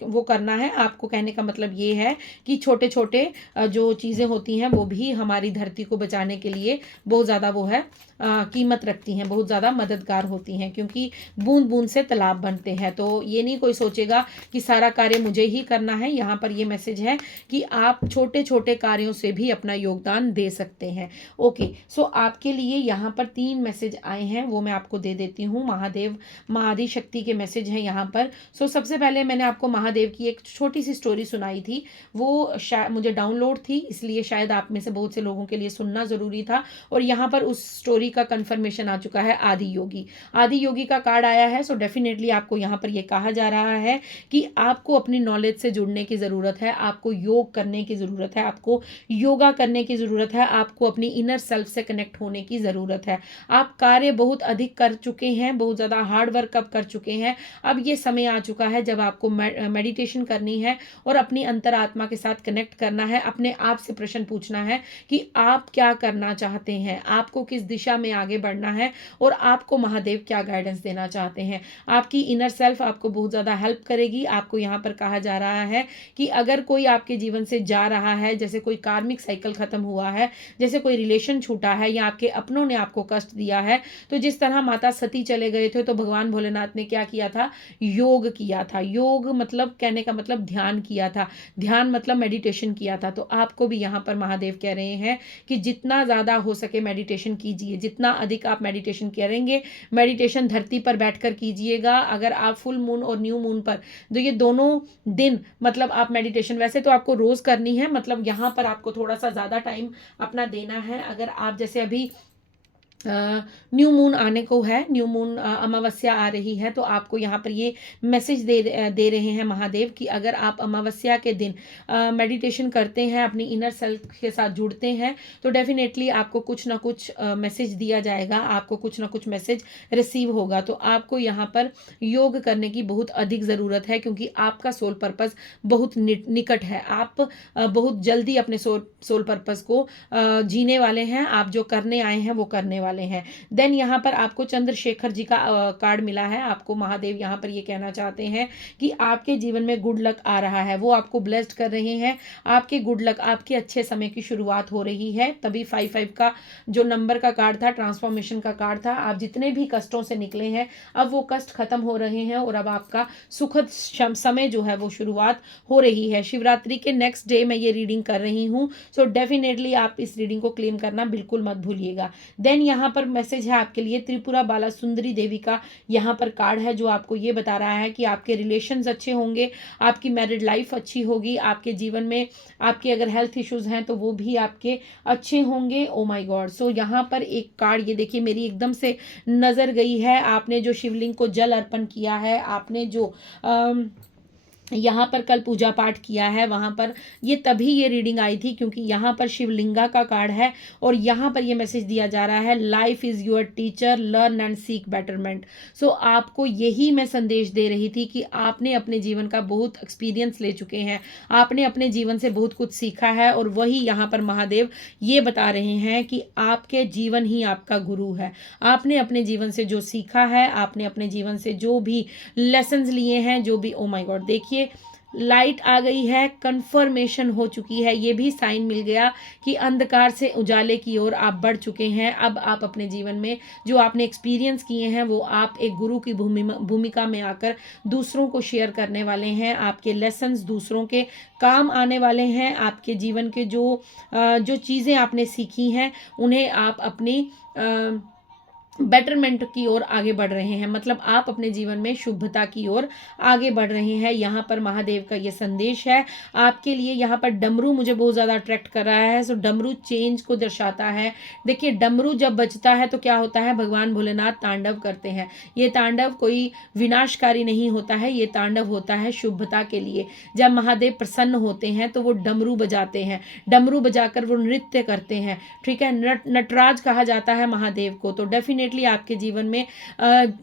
वो करना है। आपको कहने का मतलब ये है कि छोटे छोटे जो चीज़ें होती हैं वो भी हमारी धरती को बचाने के लिए बहुत ज़्यादा वो है कीमत रखती हैं, बहुत ज़्यादा मददगार होती हैं, क्योंकि बूंद बूंद से तालाब बनते हैं। तो ये नहीं कोई सोचेगा कि सारा कार्य मुझे ही करना है। यहाँ पर ये मैसेज है कि आप छोटे छोटे कार्यों से भी अपना योगदान दे सकते हैं। ओके, सो आपके लिए यहाँ पर 3 मैसेज आए हैं, वो मैं आपको दे देती हूँ। महादेव, महाआदि शक्ति के मैसेज हैं यहाँ पर। सो सबसे पहले मैंने आपको महादेव की एक छोटी सी स्टोरी सुनाई थी, वो शायद मुझे डाउनलोड थी, इसलिए शायद आप में से बहुत से लोगों के लिए सुनना ज़रूरी था। और यहाँ पर उस स्टोरी का कंफर्मेशन आ चुका है। आदि योगी, आदि योगी का कार्ड आया है। सो डेफिनेटली आपको यहाँ पर ये कहा जा रहा है कि आपको अपनी नॉलेज से जुड़ने की ज़रूरत है, आपको योग करने की ज़रूरत है, आपको योगा करने की ज़रूरत है, आपको अपनी इनर सेल्फ से कनेक्ट होने की ज़रूरत है। आप कार्य बहुत अधिक कर चुके हैं, बहुत ज़्यादा हार्ड वर्क अब कर चुके हैं। अब ये समय आ चुका है जब आपको मेडिटेशन करनी है और अपनी अंतरात्मा के साथ कनेक्ट करना है। अपने आप से प्रश्न पूछना है कि आप क्या करना चाहते हैं, आपको किस दिशा में आगे बढ़ना है और आपको महादेव क्या गाइडेंस देना चाहते हैं। आपकी इनर सेल्फ आपको बहुत ज़्यादा हेल्प करेगी। आपको यहाँ पर कहा जा रहा है कि अगर कोई आपके जीवन से जा रहा है, जैसे कोई कार्मिक साइकिल खत्म हुआ है, जैसे कोई रिलेशन छूटा है या आपके अपनों ने आपको कष्ट दिया है, तो जिस तरह माता सती चले गए थे तो भगवान भोलेनाथ ने क्या किया था, योग किया था। योग मतलब मतलब कहने का मतलब ध्यान किया था, ध्यान मतलब मेडिटेशन किया था। तो आपको भी यहाँ पर महादेव कह रहे हैं कि जितना ज़्यादा हो सके मेडिटेशन कीजिए, जितना अधिक आप मेडिटेशन करेंगे, मेडिटेशन धरती पर बैठकर कीजिएगा। अगर आप फुल मून और न्यू मून पर, तो ये दोनों दिन मतलब आप मेडिटेशन, वैसे तो आपको रोज़ करनी है, मतलब यहाँ पर आपको थोड़ा सा ज़्यादा टाइम अपना देना है। अगर आप जैसे अभी न्यू मून आने को है, न्यू मून अमावस्या आ रही है, तो आपको यहाँ पर ये मैसेज दे रहे हैं महादेव कि अगर आप अमावस्या के दिन मेडिटेशन करते हैं, अपनी इनर सेल्फ के साथ जुड़ते हैं, तो डेफिनेटली आपको कुछ ना कुछ मैसेज दिया जाएगा, आपको कुछ ना कुछ मैसेज रिसीव होगा। तो आपको यहाँ पर योग करने की बहुत अधिक ज़रूरत है, क्योंकि आपका सोल पर्पस बहुत निकट है। आप बहुत जल्दी अपने सोल पर्पस को जीने वाले हैं। आप जो करने आए हैं वो करने वाले हैं। देन यहाँ पर आपको चंद्रशेखर जी का कार्ड मिला है। आपको महादेव यहाँ पर ये कहना चाहते हैं कि आपके जीवन में गुड लक आ रहा है, वो आपको ब्लेस्ड कर रहे हैं। आपके गुड लक, आपके अच्छे समय की शुरुआत हो रही है। तभी 55 का जो नंबर का कार्ड था, ट्रांसफॉर्मेशन का कार्ड था। आप जितने भी कष्टों से निकले हैं, अब वो कष्ट खत्म हो रहे हैं और अब आपका सुखद समय जो है वो शुरुआत हो रही है। शिवरात्रि के नेक्स्ट डे मैं ये रीडिंग कर रही हूँ, सो डेफिनेटली आप इस रीडिंग को क्लेम करना बिल्कुल मत भूलिएगा। देन यहाँ पर मैसेज है आपके लिए त्रिपुरा बाला सुंदरी देवी का यहाँ पर कार्ड है, जो आपको ये बता रहा है कि आपके रिलेशंस अच्छे होंगे, आपकी मैरिड लाइफ अच्छी होगी, आपके जीवन में आपके अगर हेल्थ इश्यूज हैं तो वो भी आपके अच्छे होंगे। Oh my God. सो यहाँ पर एक कार्ड, ये देखिए मेरी एकदम से नजर गई है। आपने जो शिवलिंग को जल अर्पण किया है, आपने जो यहाँ पर कल पूजा पाठ किया है, वहाँ पर ये तभी ये रीडिंग आई थी क्योंकि यहाँ पर शिवलिंगा का कार्ड है और यहाँ पर ये मैसेज दिया जा रहा है, life is your teacher, learn and seek betterment. So आपको यही मैं संदेश दे रही थी कि आपने अपने जीवन का बहुत एक्सपीरियंस ले चुके हैं, आपने अपने जीवन से बहुत कुछ सीखा है और वही यहाँ पर महादेव ये बता रहे हैं कि आपके जीवन ही आपका गुरु है। आपने अपने जीवन से जो सीखा है, आपने अपने जीवन से जो भी लेसन्स लिए हैं, जो भी, ओ माय गॉड, देखिए लाइट आ गई है, कंफर्मेशन हो चुकी है, ये भी साइन मिल गया कि अंधकार से उजाले की ओर आप बढ़ चुके हैं। अब आप अपने जीवन में जो आपने एक्सपीरियंस किए हैं वो आप एक गुरु की भूमिका में आकर दूसरों को शेयर करने वाले हैं। आपके लेसन्स दूसरों के काम आने वाले हैं। आपके जीवन के जो चीज़ें आपने सीखी हैं उन्हें आप अपनी बेटरमेंट की ओर आगे बढ़ रहे हैं, मतलब आप अपने जीवन में शुभता की ओर आगे बढ़ रहे हैं। यहाँ पर महादेव का ये संदेश है आपके लिए। यहाँ पर डमरू मुझे बहुत ज़्यादा अट्रैक्ट कर रहा है। सो डमरू चेंज को दर्शाता है। देखिए डमरू जब बजता है तो क्या होता है, भगवान भोलेनाथ तांडव करते हैं। ये तांडव कोई विनाशकारी नहीं होता है, ये तांडव होता है शुभता के लिए। जब महादेव प्रसन्न होते हैं तो वो डमरू बजाते हैं, डमरू बजाकर वो नृत्य करते हैं, ठीक है। नटराज कहा जाता है महादेव को। तो डेफिनेटली आपके जीवन में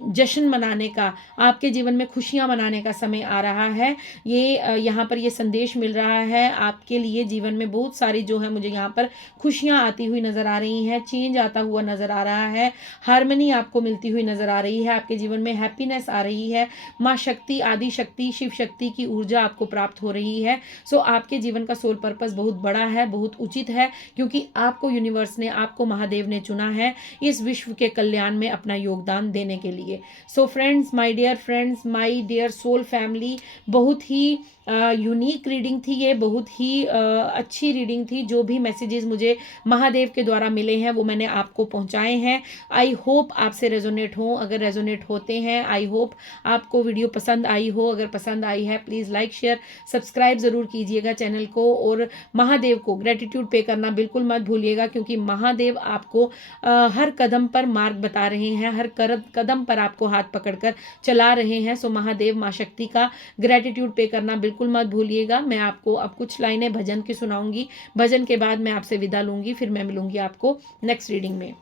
जश्न मनाने का, आपके जीवन में खुशियां मनाने का समय आ रहा है। ये यहाँ पर ये संदेश मिल रहा है आपके लिए। जीवन में बहुत सारी जो है मुझे यहाँ पर खुशियां आती हुई नजर आ रही हैं, चेंज आता हुआ नजर आ रहा है, हार्मनी आपको मिलती हुई नजर आ रही है, आपके जीवन में हैप्पीनेस आ रही है, माँ शक्ति, आदि शक्ति, शिव शक्ति की ऊर्जा आपको प्राप्त हो रही है। सो आपके जीवन का सोल पर्पस बहुत बड़ा है, बहुत उचित है, क्योंकि आपको यूनिवर्स ने, आपको महादेव ने चुना है इस विश्व के कल्याण में अपना योगदान देने के लिए। So friends, my dear friends, my dear soul family, बहुत ही यूनिक रीडिंग थी ये, बहुत ही अच्छी रीडिंग थी। जो भी मैसेजेस मुझे महादेव के द्वारा मिले हैं वो मैंने आपको पहुंचाए हैं। आई होप आपसे रेजोनेट हो। अगर रेजोनेट होते हैं, आई होप आपको वीडियो पसंद आई हो। अगर पसंद आई है प्लीज़ लाइक शेयर सब्सक्राइब ज़रूर कीजिएगा चैनल को, और महादेव को ग्रेटिट्यूड पे करना बिल्कुल मत भूलिएगा, क्योंकि महादेव आपको हर कदम पर मार्ग बता रहे हैं, हर कदम पर आपको हाथ पकड़कर चला रहे हैं। सो महादेव, माँ शक्ति का ग्रेटिट्यूड पे करना बिल्कुल मत भूलिएगा। मैं आपको अब कुछ लाइनें भजन की सुनाऊंगी, भजन के बाद मैं आपसे विदा लूंगी, फिर मैं मिलूंगी आपको नेक्स्ट रीडिंग में।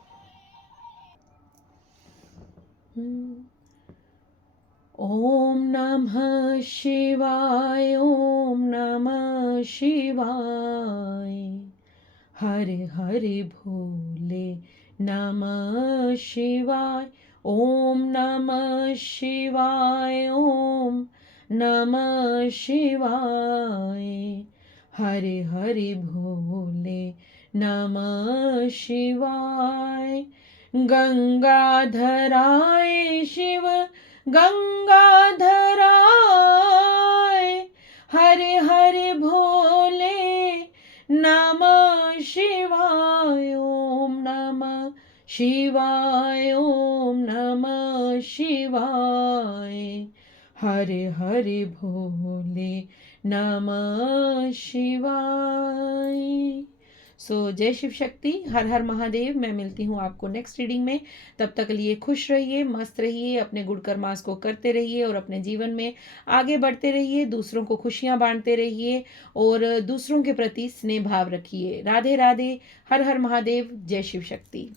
ओम नमः शिवाय, ओम नमः शिवाय, हरे हरे भोले नमः शिवाय, ओम नमः शिवाय, ओम नमः शिवाय, हरे हरे भोले नमः शिवाय। गंगाधराय शिव गंगाधराय, हरे हरे भोले नमः शिवाय, ओम नमः शिवाय, ओम नमः शिवाय, हरे हरे भोले नमः शिवाय। जय शिव शक्ति, हर हर महादेव। मैं मिलती हूँ आपको नेक्स्ट रीडिंग में। तब तक के लिए खुश रहिए, मस्त रहिए, अपने गुड कर्मास को करते रहिए और अपने जीवन में आगे बढ़ते रहिए, दूसरों को खुशियाँ बांटते रहिए और दूसरों के प्रति स्नेह भाव रखिए। राधे राधे, हर हर महादेव, जय शिव शक्ति।